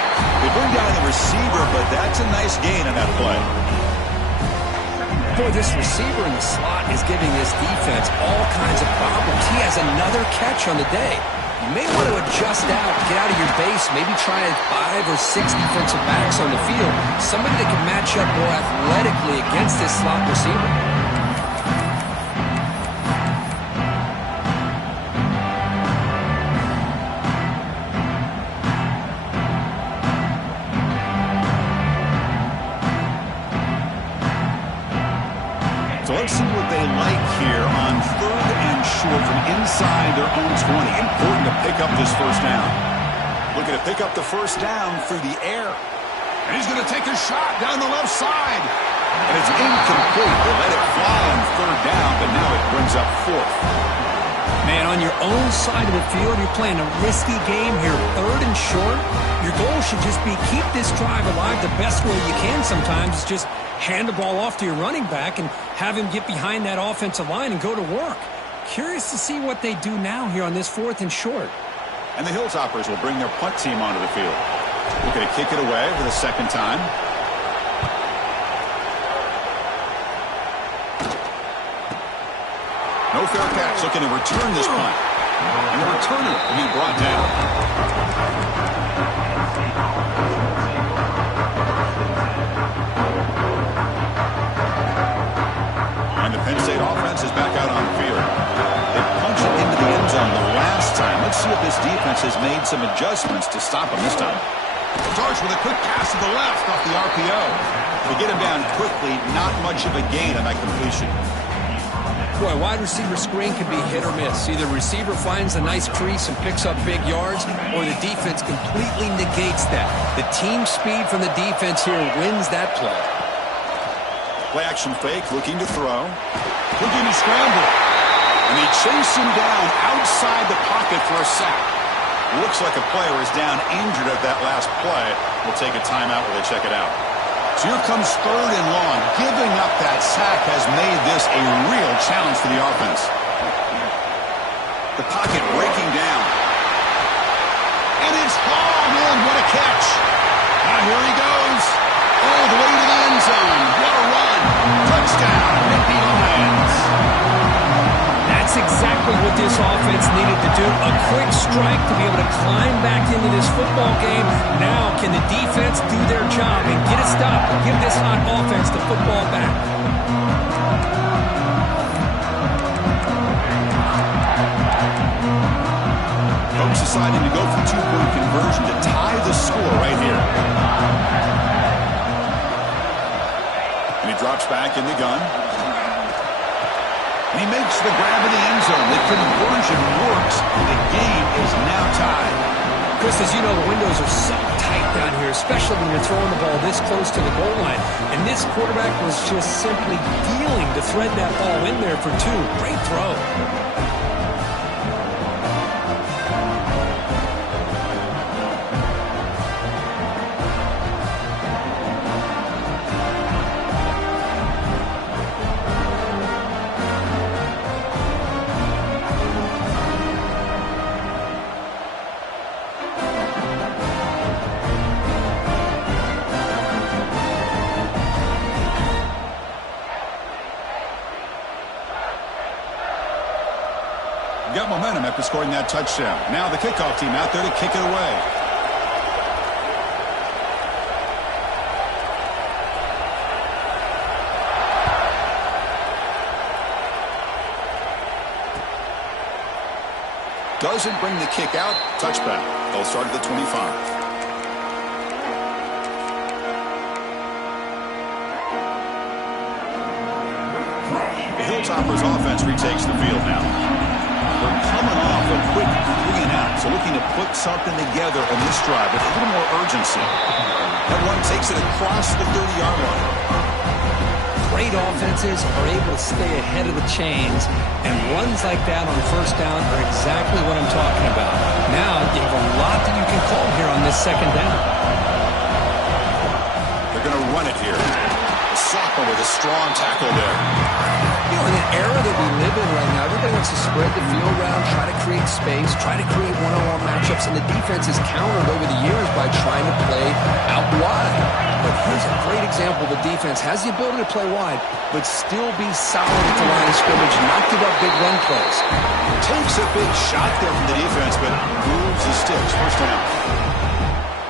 They bring down the receiver, but that's a nice gain on that play. Boy, this receiver in the slot is giving this defense all kinds of problems. He has another catch on the day. You may want to adjust out, get out of your base, maybe try 5 or 6 defensive backs on the field. Somebody that can match up more athletically against this slot receiver. So let's see what they like here on 3rd and short from inside their own 20. Important to pick up this first down. Looking to pick up the first down through the air. And he's going to take a shot down the left side. And it's incomplete. They let it fly on 3rd down, but now it brings up 4th. Man, on your own side of the field, you're playing a risky game here. 3rd and short. Your goal should just be keep this drive alive the best way you can sometimes. Is just hand the ball off to your running back and have him get behind that offensive line and go to work. Curious to see what they do now here on this 4th and short. And the Hilltoppers will bring their punt team onto the field. Looking to kick it away for the 2nd time. No fair catch. Looking to return this punt. And the returner will be brought down. And the Penn State offense is back out on the field. They punched it into the end zone the last time. Let's see if this defense has made some adjustments to stop them this time. Starts with a quick pass to the left off the RPO. They get him down quickly. Not much of a gain on that completion. Boy, wide receiver screen can be hit or miss. Either the receiver finds a nice crease and picks up big yards, or the defense completely negates that. The team speed from the defense here wins that play. Play action fake, looking to throw. Looking to scramble. And they chase him down outside the pocket for a sack. Looks like a player is down injured at that last play. We'll take a timeout while they check it out. So here comes 3rd and long. Giving up that sack has made this a real challenge for the offense. The pocket breaking down. And it's hauled in. What a catch. Now here he goes. All the way to the end zone. What a run. Touchdown, Nittany Lions. That's exactly what this offense needed to do. A quick strike to be able to climb back into this football game. Now can the defense do their job and get a stop and give this hot offense the football back? Folks deciding to go for 2-point conversion to tie the score right here. And he drops back in the gun. And he makes the grab in the end zone. The conversion works. The game is now tied. Chris, as you know, the windows are so tight down here, especially when you're throwing the ball this close to the goal line. And this quarterback was just simply dealing to thread that ball in there for 2. Great throw. Got momentum after scoring that touchdown. Now the kickoff team out there to kick it away. Doesn't bring the kick out. Touchback. They'll start at the 25. The Hilltoppers offense retakes the field now. They're coming off a quick 3-and-out, so looking to put something together on this drive with a little more urgency. That one takes it across the 30-yard line. Great offenses are able to stay ahead of the chains, and runs like that on 1st down are exactly what I'm talking about. Now you have a lot that you can call here on this 2nd down. They're going to run it here. The sophomore with a strong tackle there. You know, in the era that we live in right now, everybody wants to spread the field around, try to create space, try to create one-on-one matchups, and the defense has countered over the years by trying to play out wide. But here's a great example. The defense has the ability to play wide, but still be solid at the line of scrimmage, not give up big run plays. Takes a big shot there from the defense, but moves the sticks. 1st down.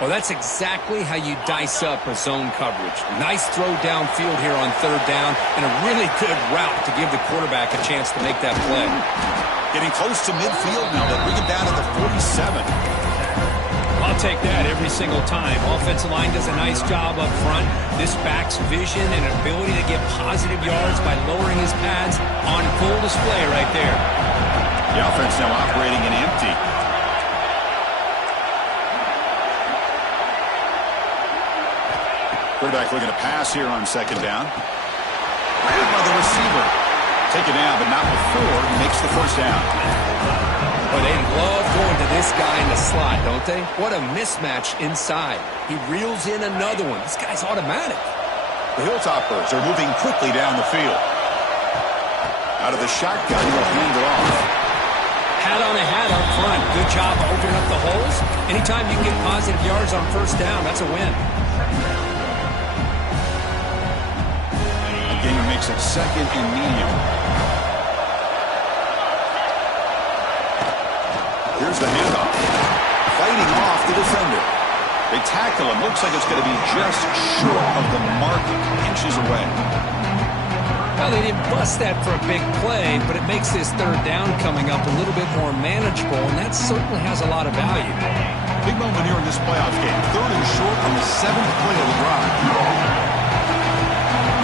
Well, that's exactly how you dice up a zone coverage. Nice throw downfield here on 3rd down, and a really good route to give the quarterback a chance to make that play. Getting close to midfield now. They bring it down to the 47. I'll take that every single time. Offensive line does a nice job up front. This back's vision and ability to get positive yards by lowering his pads on full display right there. The offense now operating in empty. Quarterback looking to pass here on 2nd down. Grabbed by the receiver. Taken down, but not before he makes the 1st down. Well, they love going to this guy in the slot, don't they? What a mismatch inside. He reels in another one. This guy's automatic. The Hilltoppers are moving quickly down the field. Out of the shotgun, he'll hand it off. Hat on a hat up front. Good job of opening up the holes. Anytime you can get positive yards on 1st down, that's a win. Gainer makes it 2nd and medium. Here's the handoff. Fighting off the defender. They tackle him. Looks like it's going to be just short of the mark, inches away. Well, they didn't bust that for a big play, but it makes this 3rd down coming up a little bit more manageable, and that certainly has a lot of value. Big moment here in this playoff game. 3rd and short on the 7th play of the drive.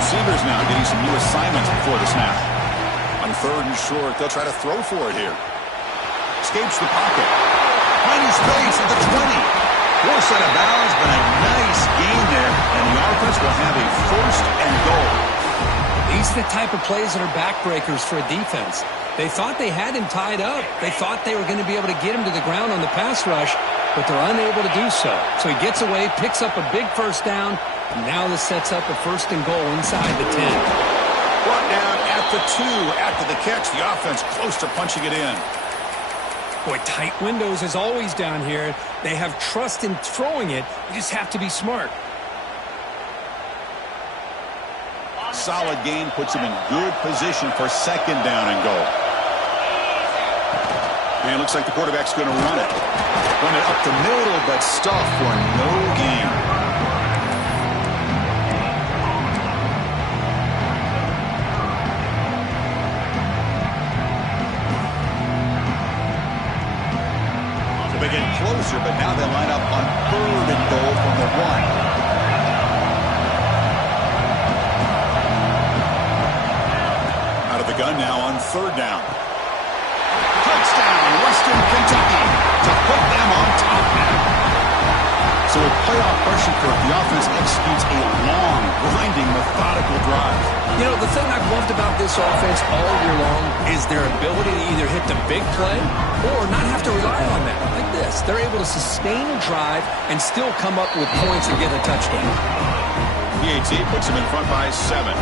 Receivers now getting some new assignments before the snap. On 3rd and short, they'll try to throw for it here. Escapes the pocket. Finding space at the 20. Forced out of bounds, but a nice gain there. And the offense will have a 1st and goal. These are the type of plays that are backbreakers for a defense. They thought they had him tied up. They thought they were going to be able to get him to the ground on the pass rush, but they're unable to do so. So he gets away, picks up a big first down, and now this sets up a 1st and goal inside the 10. Brought down at the 2 after the catch. The offense close to punching it in. Boy, tight windows as always down here. They have trust in throwing it. You just have to be smart. Solid gain puts him in good position for 2nd down and goal. And it looks like the quarterback's going to run it. Run it up the middle, but stuff for no gain. So they get closer, but now they line up on 3rd and goal from the 1. Gun now on 3rd down. Touchdown, Western Kentucky to put them on top now. So with playoff pressure curve, the offense executes a long, grinding, methodical drive. You know, the thing I've loved about this offense all year long is their ability to either hit the big play or not have to rely on that. Like this, they're able to sustain a drive and still come up with points and get a touchdown. PAT puts them in front by 7.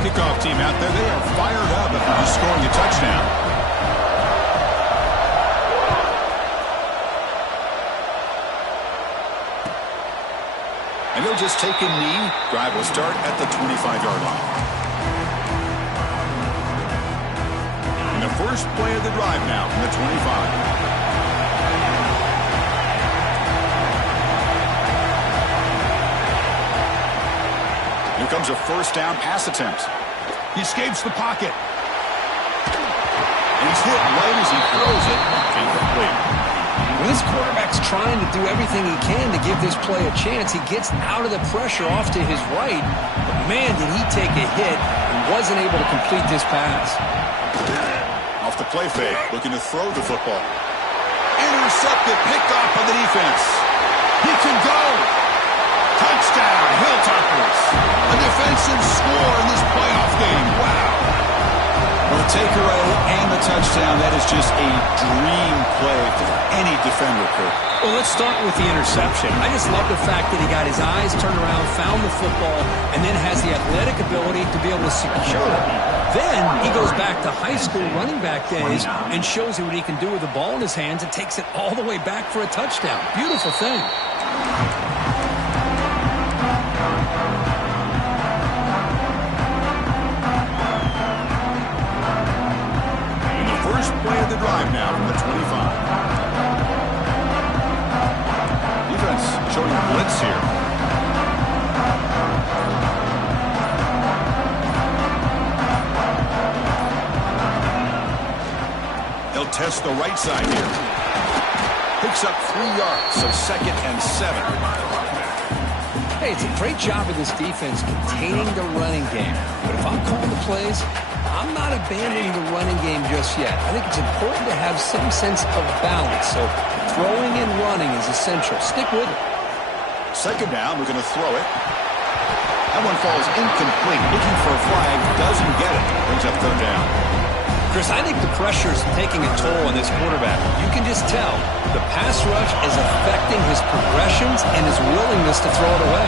Kickoff team out there, they are fired up after just scoring a touchdown. And they'll just take a knee. Drive will start at the 25-yard line. And the first play of the drive now from the 25. Here comes a 1st down pass attempt. He escapes the pocket. And he's hit right as he throws it. Incomplete. When this quarterback's trying to do everything he can to give this play a chance, he gets out of the pressure off to his right. But man, did he take a hit and wasn't able to complete this pass. Off the play fake, looking to throw the football. Intercepted, picked off by the defense. He can go. Touchdown, Hilltoppers. A defensive score in this playoff game. Wow. Well, the takeaway and the touchdown, that is just a dream play for any defender, Kurt. Well, let's start with the interception. I just love the fact that he got his eyes turned around, found the football, and then has the athletic ability to be able to secure it. Then he goes back to high school running back days and shows you what he can do with the ball in his hands and takes it all the way back for a touchdown. Beautiful thing. First play of the drive now from the 25. Defense showing blitz here. They'll test the right side here. Picks up 3 yards, so 2nd and 7. Hey, it's a great job of this defense containing the running game. But if I'm calling the plays, I'm not abandoning the running game just yet. I think it's important to have some sense of balance. So throwing and running is essential. Stick with it. 2nd down, we're going to throw it. That one falls incomplete. Looking for a flag, doesn't get it. Brings up 3rd down. Chris, I think the pressure is taking a toll on this quarterback. You can just tell the pass rush is affecting his progressions and his willingness to throw it away.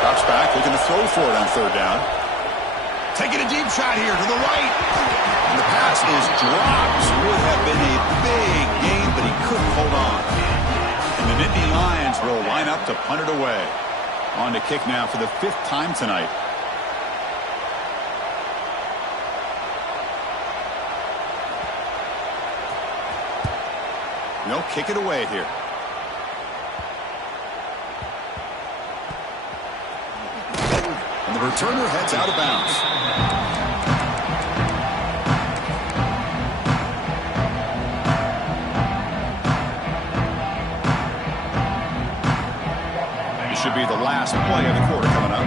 Drops back, looking to throw for it on 3rd down. Taking a deep shot here to the right. And the pass is dropped. Would have been a big gain, but he couldn't hold on. And the Nittany Lions will line up to punt it away. On to kick now for the 5th time tonight. They'll kick it away here. And the returner heads out of bounds. This should be the last play of the quarter coming up.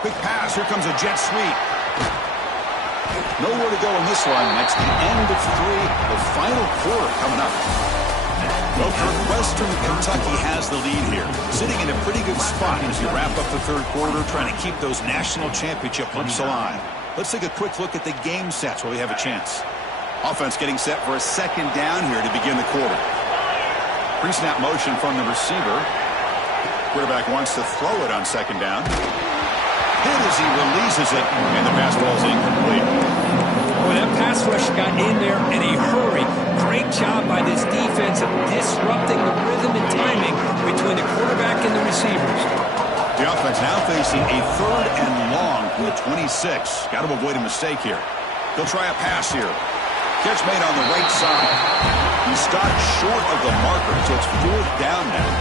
Quick pass. Here comes a jet sweep. Nowhere to go in this one. That's the end of 3, the final quarter coming up. Well, Western Kentucky has the lead here, sitting in a pretty good spot as you wrap up the third quarter, trying to keep those national championship hopes alive. Let's take a quick look at the game sets while we have a chance. Offense getting set for a second down here to begin the quarter. Pre-snap motion from the receiver. Quarterback wants to throw it on second down. Hit as he releases it, and the pass ball is incomplete. Boy, that pass rush got in there in a hurry. Great job by this defense of disrupting the rhythm and timing between the quarterback and the receivers. The offense now facing a 3rd and long from the 26. Got to avoid a mistake here. He'll try a pass here. Catch made on the right side. He stopped short of the marker, so it's 4th down now.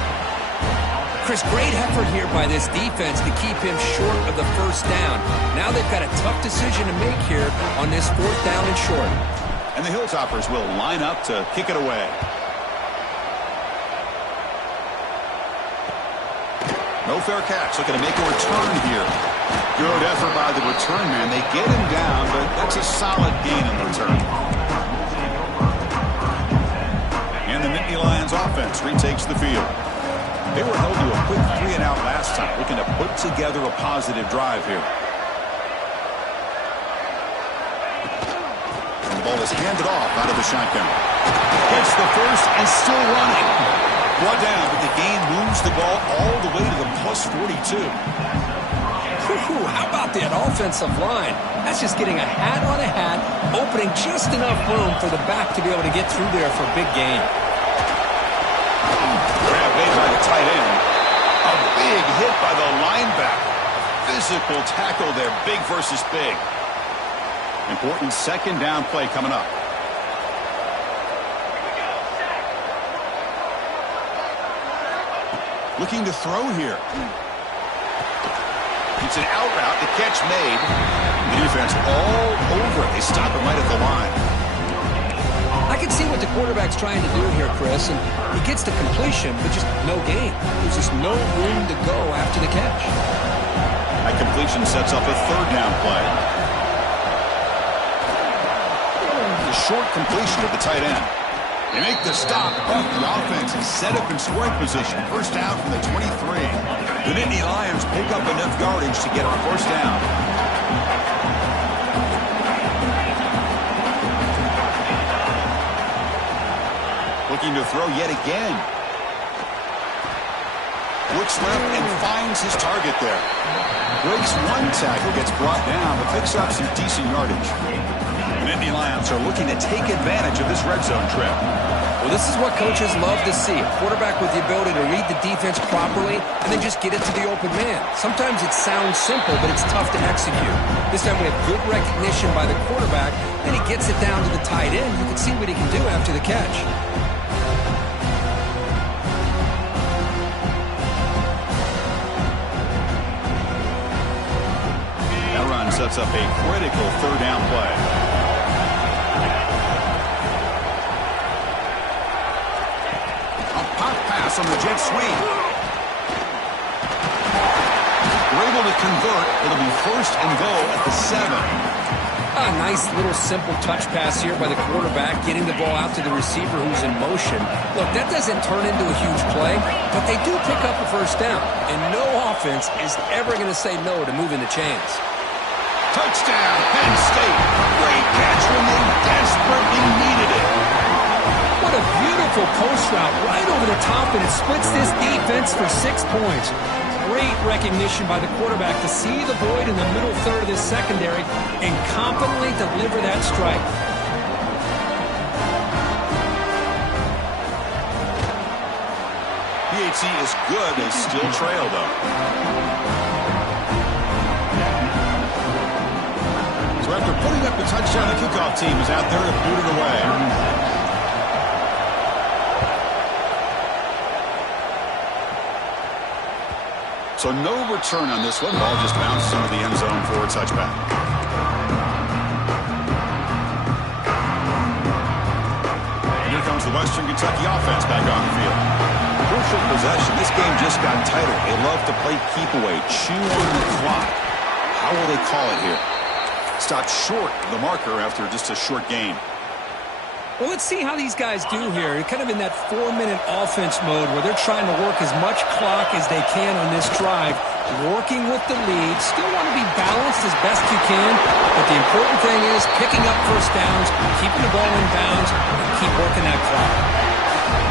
Chris, great effort here by this defense to keep him short of the first down. Now they've got a tough decision to make here on this 4th down and short. And the Hilltoppers will line up to kick it away. No fair catch. Looking to make a return here. Good effort by the return man. They get him down, but that's a solid gain in the return. And the Nittany Lions offense retakes the field. They were held to a quick 3-and-out last time, looking to put together a positive drive here. And the ball is handed off out of the shotgun. Gets the first and still running. Brought down, but the gain moves the ball all the way to the plus 42. How about that offensive line? That's just getting a hat on a hat, opening just enough room for the back to be able to get through there for a big gain. Grab made by the tight end. A big hit by the linebacker. Physical tackle there, big versus big. Important second down play coming up. Looking to throw here. It's an out route. The catch made. The defense all over it. They stop him right at the line. I can see what the quarterback's trying to do here, Chris, and he gets the completion, but just no gain. There's just no room to go after the catch. That completion sets up a 3rd down play. The short completion of the tight end. They make the stop, but the offense is set up in scoring position. First down from the 23. The Nittany Lions pick up enough yardage to get a first down. Looking to throw yet again. Looks left and finds his target there. Breaks one tackle, gets brought down, but picks up some decent yardage. The Nittany Lions are looking to take advantage of this red zone trip. Well, this is what coaches love to see. A quarterback with the ability to read the defense properly and then just get it to the open man. Sometimes it sounds simple, but it's tough to execute. This time we have good recognition by the quarterback, and he gets it down to the tight end. You can see what he can do after the catch. That run sets up a critical 3rd down play. On the jet sweep. We're able to convert. It'll be 1st and goal at the 7. A nice little simple touch pass here by the quarterback, getting the ball out to the receiver who's in motion. Look, that doesn't turn into a huge play, but they do pick up a first down, and no offense is ever going to say no to moving the chains. Touchdown, Penn State. Great catch when they desperately needed it. What a beautiful post route right over the top, and it splits this defense for 6 points. Great recognition by the quarterback to see the void in the middle third of this secondary and confidently deliver that strike. PHC is good. They still trail, though. So after putting up the touchdown, the kickoff team is out there to boot it away. So no return on this one. Ball just bounces into the end zone for a touchback. And here comes the Western Kentucky offense back on the field. Crucial possession. This game just got tighter. They love to play keep away, chew on the clock. How will they call it here? Stopped short of the marker after just a short gain. Well, let's see how these guys do here. They're kind of in that 4-minute offense mode where they're trying to work as much clock as they can on this drive, working with the lead. Still want to be balanced as best you can, but the important thing is picking up first downs, keeping the ball in bounds, and keep working that clock.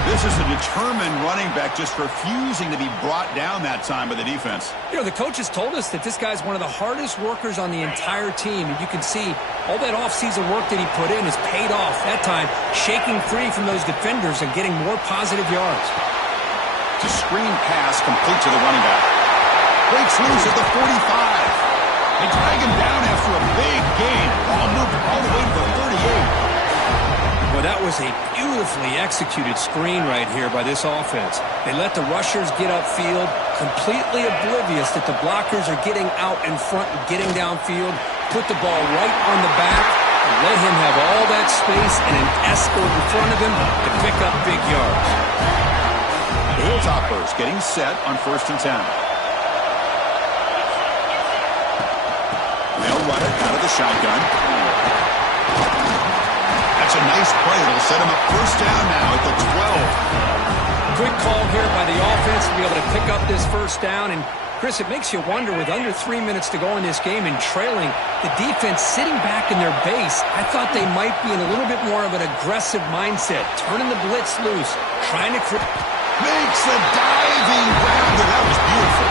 This is a determined running back just refusing to be brought down that time by the defense. You know, the coaches told us that this guy's one of the hardest workers on the entire team, and you can see all that offseason work that he put in has paid off. That time, shaking free from those defenders and getting more positive yards. To screen pass complete to the running back. Breaks loose at the 45. They drag him down after a big gain. Ball moved all the way to the 38. Well, that was a beautifully executed screen right here by this offense. They let the rushers get upfield, completely oblivious that the blockers are getting out in front and getting downfield, put the ball right on the back, and let him have all that space and an escort in front of him to pick up big yards. The Hilltoppers getting set on 1st and 10. They'll run it out of the shotgun. That's a nice play. It'll set him up first down now at the 12. Good call here by the offense to be able to pick up this first down. And, Chris, it makes you wonder, with under 3 minutes to go in this game and trailing, the defense sitting back in their base, I thought they might be in a little bit more of an aggressive mindset, turning the blitz loose, trying to... Makes a diving grab. That was beautiful.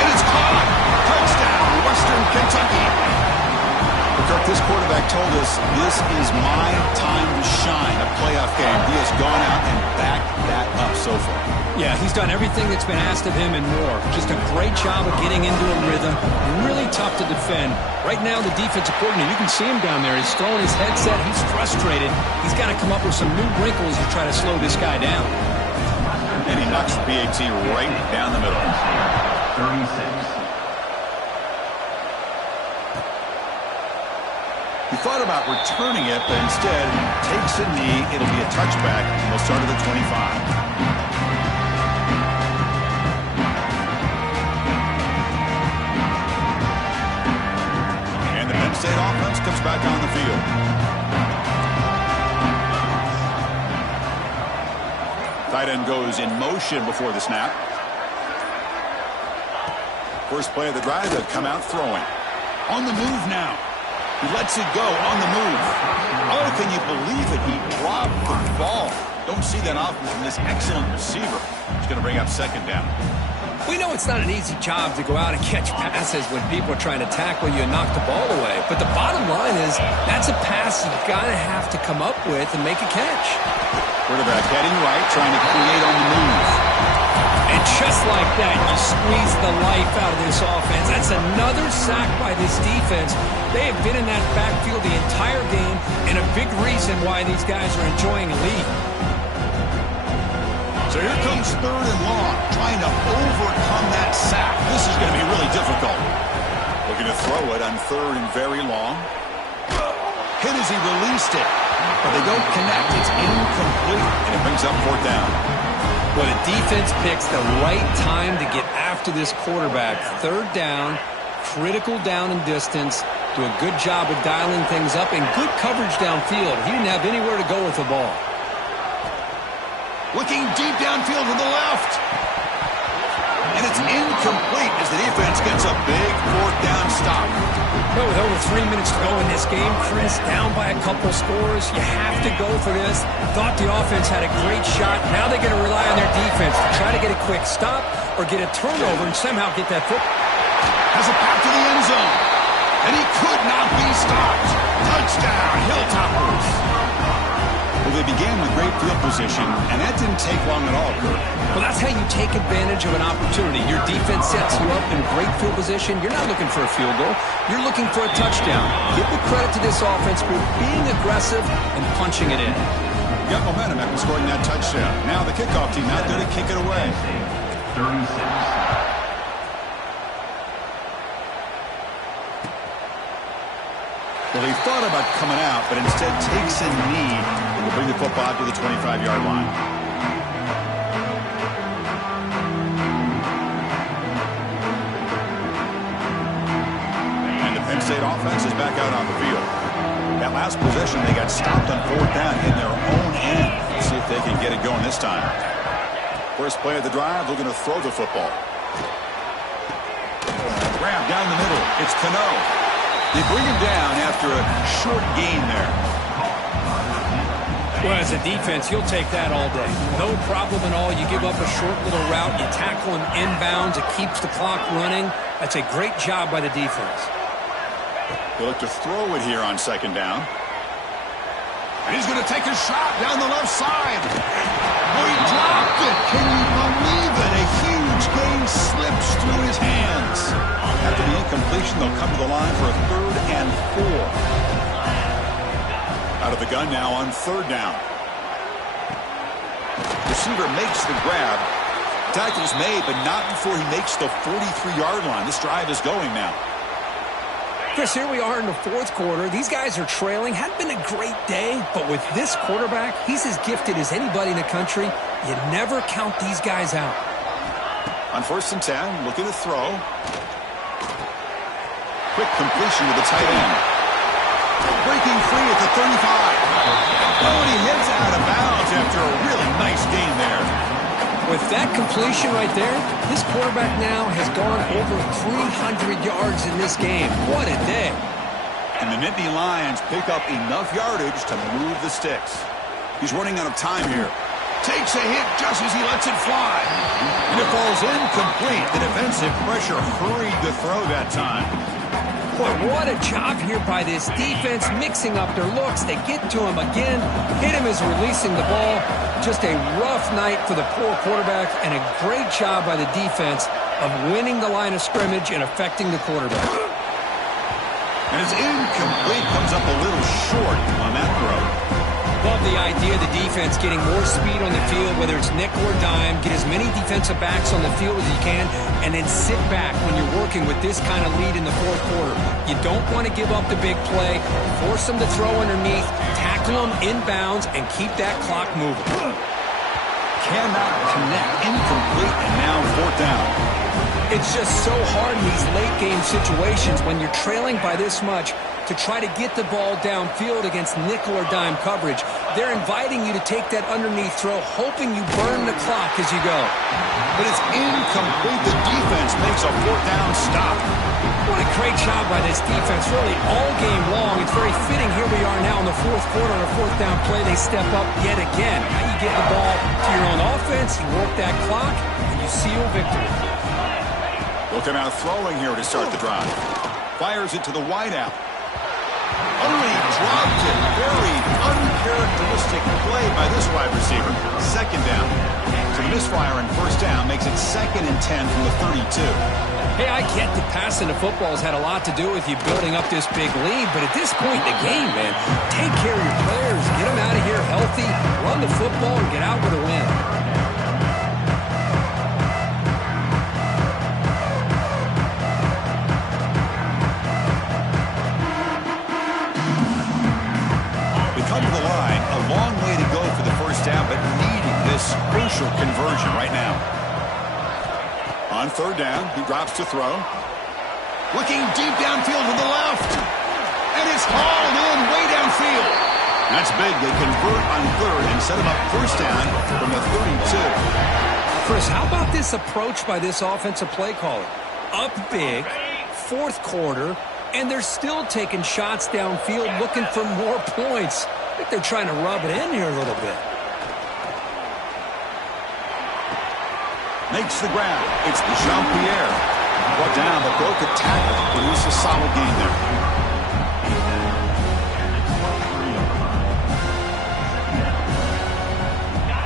And it's caught. Touchdown, Western Kentucky. Kirk, this quarterback told us this is my time to shine, a playoff game. He has gone out and backed that up so far. Yeah, he's done everything that's been asked of him and more. Just a great job of getting into a rhythm. Really tough to defend. Right now, the defensive coordinator, you can see him down there. He's throwing his headset. He's frustrated. He's got to come up with some new wrinkles to try to slow this guy down. And he knocks the PAT right down the middle. 36. He thought about returning it, but instead takes a knee. It'll be a touchback, and they'll start at the 25. And the Penn State offense comes back on the field. Tight end goes in motion before the snap. First play of the drive, they'll come out throwing. On the move now. He lets it go on the move. Oh, can you believe it? He dropped the ball. Don't see that often from this excellent receiver. He's going to bring up second down. We know it's not an easy job to go out and catch passes when people are trying to tackle you and knock the ball away. But the bottom line is that's a pass you've got to have to come up with and make a catch. Quarterback heading right, trying to create on the move. And just like that, you squeeze the life out of this offense. That's another sack by this defense. They have been in that backfield the entire game, and a big reason why these guys are enjoying a lead. So here comes 3rd and long, trying to overcome that sack. This is going to be really difficult. Looking to throw it on 3rd and very long. Hit as he released it, but they don't connect. It's incomplete, and it brings up 4th down. Well, the defense picks the right time to get after this quarterback. 3rd down, critical down and distance. Do a good job of dialing things up and good coverage downfield. He didn't have anywhere to go with the ball. Looking deep downfield to the left. And it's incomplete as the defense gets a big 4th down stop. Well, with over 3 minutes to go in this game, Chris, down by a couple scores, you have to go for this. Thought the offense had a great shot. Now they're going to rely on their defense to try to get a quick stop or get a turnover and somehow get that foot. Has a pass to the end zone. And he could not be stopped. Touchdown, Hilltoppers. Well, they began with great field position, and that didn't take long at all, Kurt. Well, that's how you take advantage of an opportunity. Your defense sets you up in great field position. You're not looking for a field goal. You're looking for a touchdown. Give the credit to this offense group being aggressive and punching it in. Got momentum after scoring that touchdown. Now the kickoff team out there to kick it away. 36. Well, he thought about coming out, but instead takes a knee and will bring the football to the 25-yard line. And the Penn State State offense is back out on the field. That last possession, they got stopped on 4th down in their own end. Let's see if they can get it going this time. First play of the drive, looking to throw the football. Grab down the middle. It's Cano. They bring him down after a short gain there. Well, as a defense, you'll take that all day. No problem at all. You give up a short little route. You tackle him inbounds. It keeps the clock running. That's a great job by the defense. They look to throw it here on 2nd down. And he's going to take a shot down the left side. Oh, he dropped it. Can you believe it? A huge gain slips through his hands. After the incompletion, they'll come to the line for a 3rd and 4. Out of the gun now on 3rd down. Receiver makes the grab. Tackle's made, but not before he makes the 43-yard line. This drive is going now. Chris, here we are in the 4th quarter. These guys are trailing. Hadn't been a great day, but with this quarterback, he's as gifted as anybody in the country. You never count these guys out. On 1st and 10, looking to throw. Quick completion to the tight end. Breaking free at the 35. Oh, and he heads out of bounds after a really nice gain there. With that completion right there, this quarterback now has gone over 300 yards in this game. What a day. And the Nittany Lions pick up enough yardage to move the sticks. He's running out of time here. Takes a hit just as he lets it fly. And it falls incomplete. The defensive pressure hurried the throw that time. Boy, what a job here by this defense, mixing up their looks. They get to him again, hit him as releasing the ball. Just a rough night for the poor quarterback, and a great job by the defense of winning the line of scrimmage and affecting the quarterback. And it's incomplete, comes up a little short on that throw. Love the idea of the defense getting more speed on the field, whether it's nickel or dime, get as many defensive backs on the field as you can, and then sit back when you're working with this kind of lead in the 4th quarter. You don't want to give up the big play, force them to throw underneath, tackle them inbounds, and keep that clock moving. Cannot connect, incomplete, and now 4th down. It's just so hard in these late-game situations when you're trailing by this much to try to get the ball downfield against nickel or dime coverage. They're inviting you to take that underneath throw, hoping you burn the clock as you go. But it's incomplete. The defense makes a 4th down stop. What a great job by this defense, really all game long. It's very fitting. Here we are now in the 4th quarter on a 4th down play. They step up yet again. Now you get the ball to your own offense, you work that clock, and you seal victory. Looking out throwing here to start the drive. Fires it to the wideout. Only dropped it. Very uncharacteristic play by this wide receiver. 2nd down. So the misfire in 1st down makes it 2nd and 10 from the 32. Hey, I get that passing the football has had a lot to do with you building up this big lead, but at this point in the game, man, take care of your players, get them out of here healthy, run the football, and get out with a win. Long way to go for the 1st down, but needing this crucial conversion right now. On 3rd down, he drops to throw. Looking deep downfield to the left. And it's hauled in way downfield. That's big. They convert on 3rd and set him up 1st down from the 32. Chris, how about this approach by this offensive play caller? Up big, 4th quarter, and they're still taking shots downfield looking for more points. I think they're trying to rub it in here a little bit. Makes the grab. It's Jean-Pierre. Brought down, but broke a tackle. Produce a solid gain there.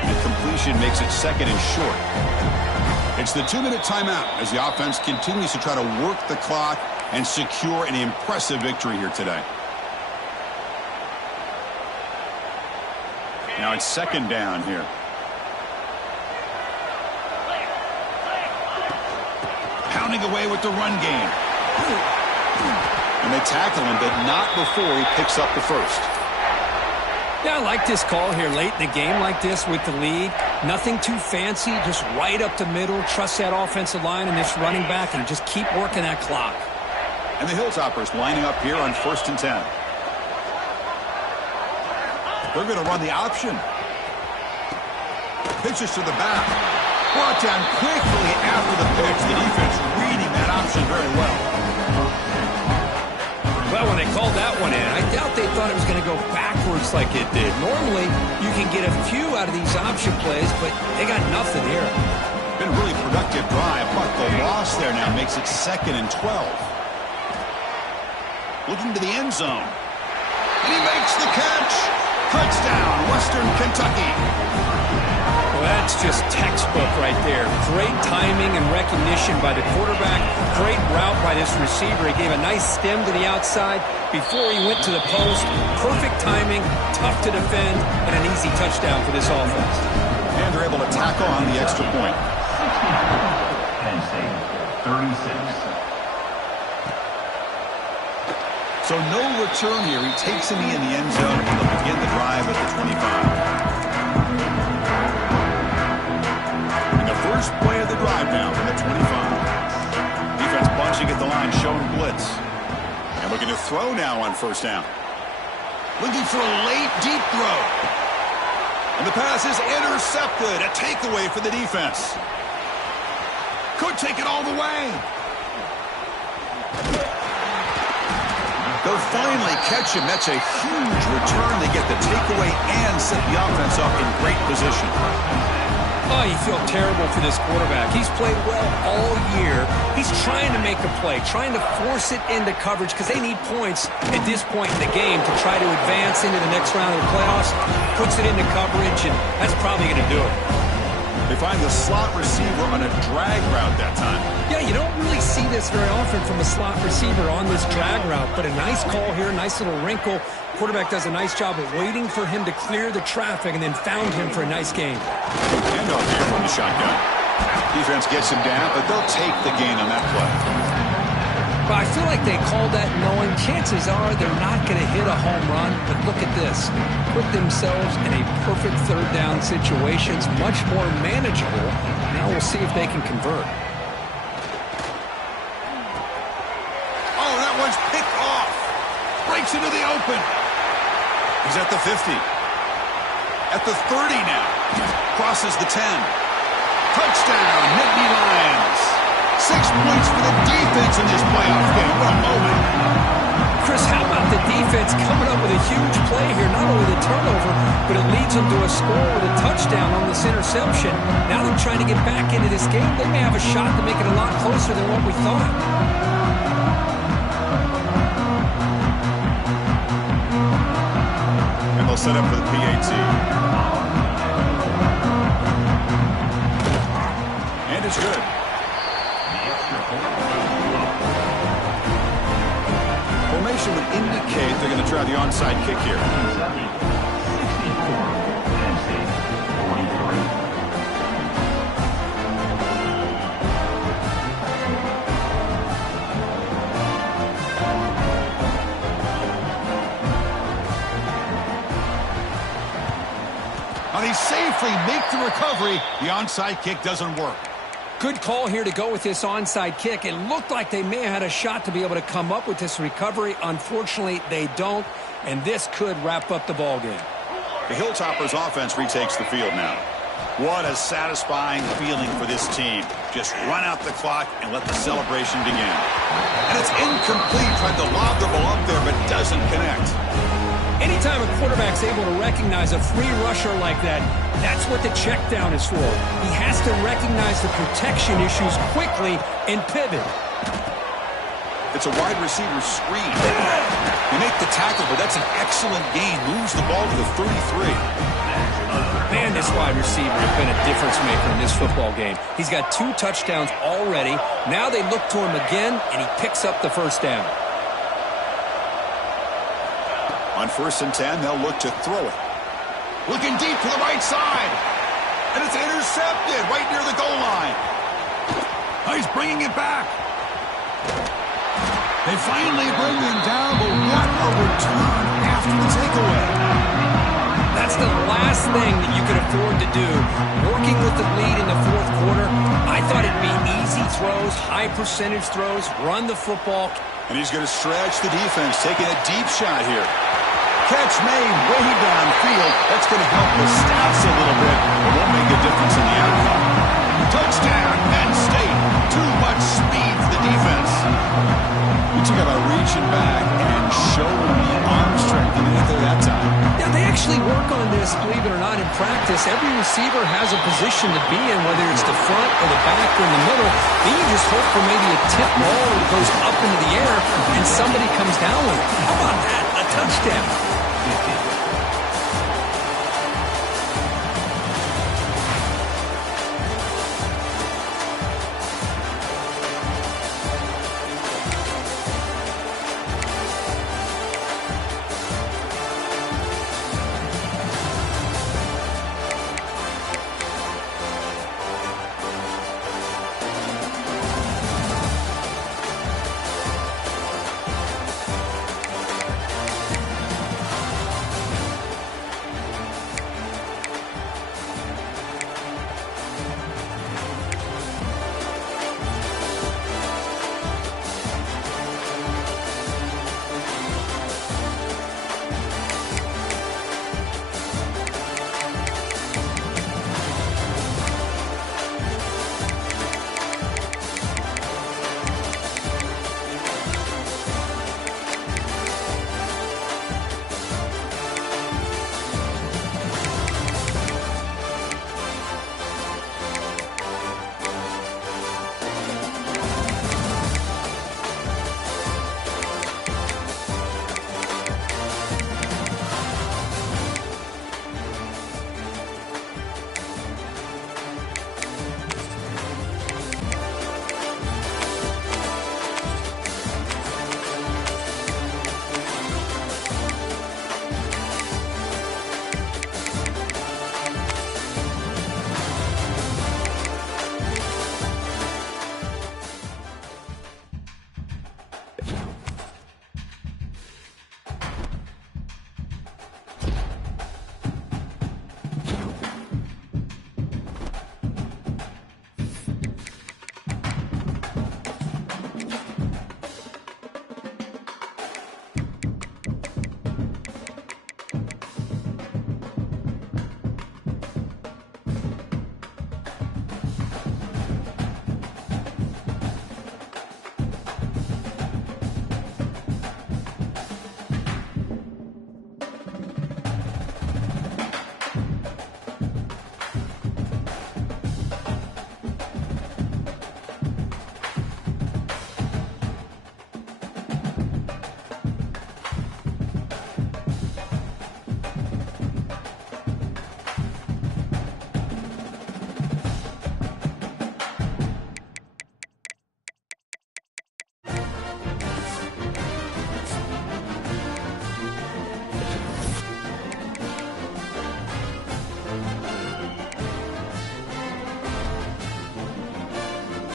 And completion makes it 2nd and short. It's the 2-minute timeout as the offense continues to try to work the clock and secure an impressive victory here today. Now it's 2nd down here. Pounding away with the run game. And they tackle him, but not before he picks up the 1st. Yeah, I like this call here late in the game like this with the lead. Nothing too fancy, just right up the middle. Trust that offensive line and this running back and just keep working that clock. And the Hilltoppers lining up here on 1st and 10. They're going to run the option. Pitches to the back. Brought down quickly after the pitch. The defense reading that option very well. Well, when they called that one in, I doubt they thought it was going to go backwards like it did. Normally, you can get a few out of these option plays, but they got nothing here. Been a really productive drive, but the loss there now makes it 2nd and 12. Looking to the end zone. And he makes the catch. Touchdown, Western Kentucky. Well, that's just textbook right there. Great timing and recognition by the quarterback. Great route by this receiver. He gave a nice stem to the outside before he went to the post. Perfect timing, tough to defend, and an easy touchdown for this offense. And they're able to tack on the extra point. Penn State, 36. So no return here. He takes him in the end zone, and they'll begin the drive at the 25. And the first play of the drive now from the 25. Defense bunching at the line, showing blitz. And looking to throw now on 1st down. Looking for a late, deep throw. And the pass is intercepted. A takeaway for the defense. Could take it all the way. They'll finally catch him. That's a huge return. They get the takeaway and set the offense up in great position. Oh, you feel terrible for this quarterback. He's played well all year. He's trying to make a play, trying to force it into coverage because they need points at this point in the game to try to advance into the next round of the playoffs. Puts it into coverage, and that's probably going to do it. They find the slot receiver on a drag route that time. Yeah, you don't really see this very often from a slot receiver on this drag route, but a nice call here, nice little wrinkle. Quarterback does a nice job of waiting for him to clear the traffic and then found him for a nice gain. Handoff here from the shotgun. Defense gets him down, but they'll take the gain on that play. But I feel like they called that knowing chances are they're not going to hit a home run. But look at this. Put themselves in a perfect 3rd down situation. It's much more manageable. Now we'll see if they can convert. Oh, that one's picked off. Breaks into the open. He's at the 50. At the 30 now. Crosses the 10. Touchdown, Nittany Lions. 6 points for the defense in this playoff game. What a moment. Chris, how about the defense coming up with a huge play here? Not only the turnover, but it leads them to a score with a touchdown on this interception. Now they're trying to get back into this game. They may have a shot to make it a lot closer than what we thought. And they'll set up for the PAT. And it's good. Formation would indicate they're going to try the onside kick here. 64, Penn State, 43. Now they safely make the recovery. The onside kick doesn't work. Good call here to go with this onside kick. It looked like they may have had a shot to be able to come up with this recovery. Unfortunately, they don't, and this could wrap up the ballgame. The Hilltoppers offense retakes the field now. What a satisfying feeling for this team. Just run out the clock and let the celebration begin. And it's incomplete. Tried to lob the ball up there, but doesn't connect. Anytime a quarterback's able to recognize a free rusher like that, that's what the check down is for. He has to recognize the protection issues quickly and pivot. It's a wide receiver screen. They make the tackle, but that's an excellent gain. Moves the ball to the 33. Man, this wide receiver has been a difference maker in this football game. He's got 2 touchdowns already. Now they look to him again, and he picks up the first down. On 1st and 10, they'll look to throw it. Looking deep to the right side. And it's intercepted right near the goal line. Oh, he's bringing it back. They finally bring him down, but what a return after the takeaway. That's the last thing that you could afford to do. Working with the lead in the fourth quarter, I thought it'd be easy throws, high percentage throws, run the football. And he's going to stretch the defense, taking a deep shot here. Catch made way downfield. That's going to help the stats a little bit, but won't make a difference in the outcome. Touchdown, Penn State. Too much speed for the defense. We took about reaching back and showing the arm strength in there that time. Yeah, they actually work on this, believe it or not, in practice. Every receiver has a position to be in, whether it's the front or the back or in the middle. Then you just hope for maybe a tip ball that goes up into the air and somebody comes down with it. How about that? A touchdown.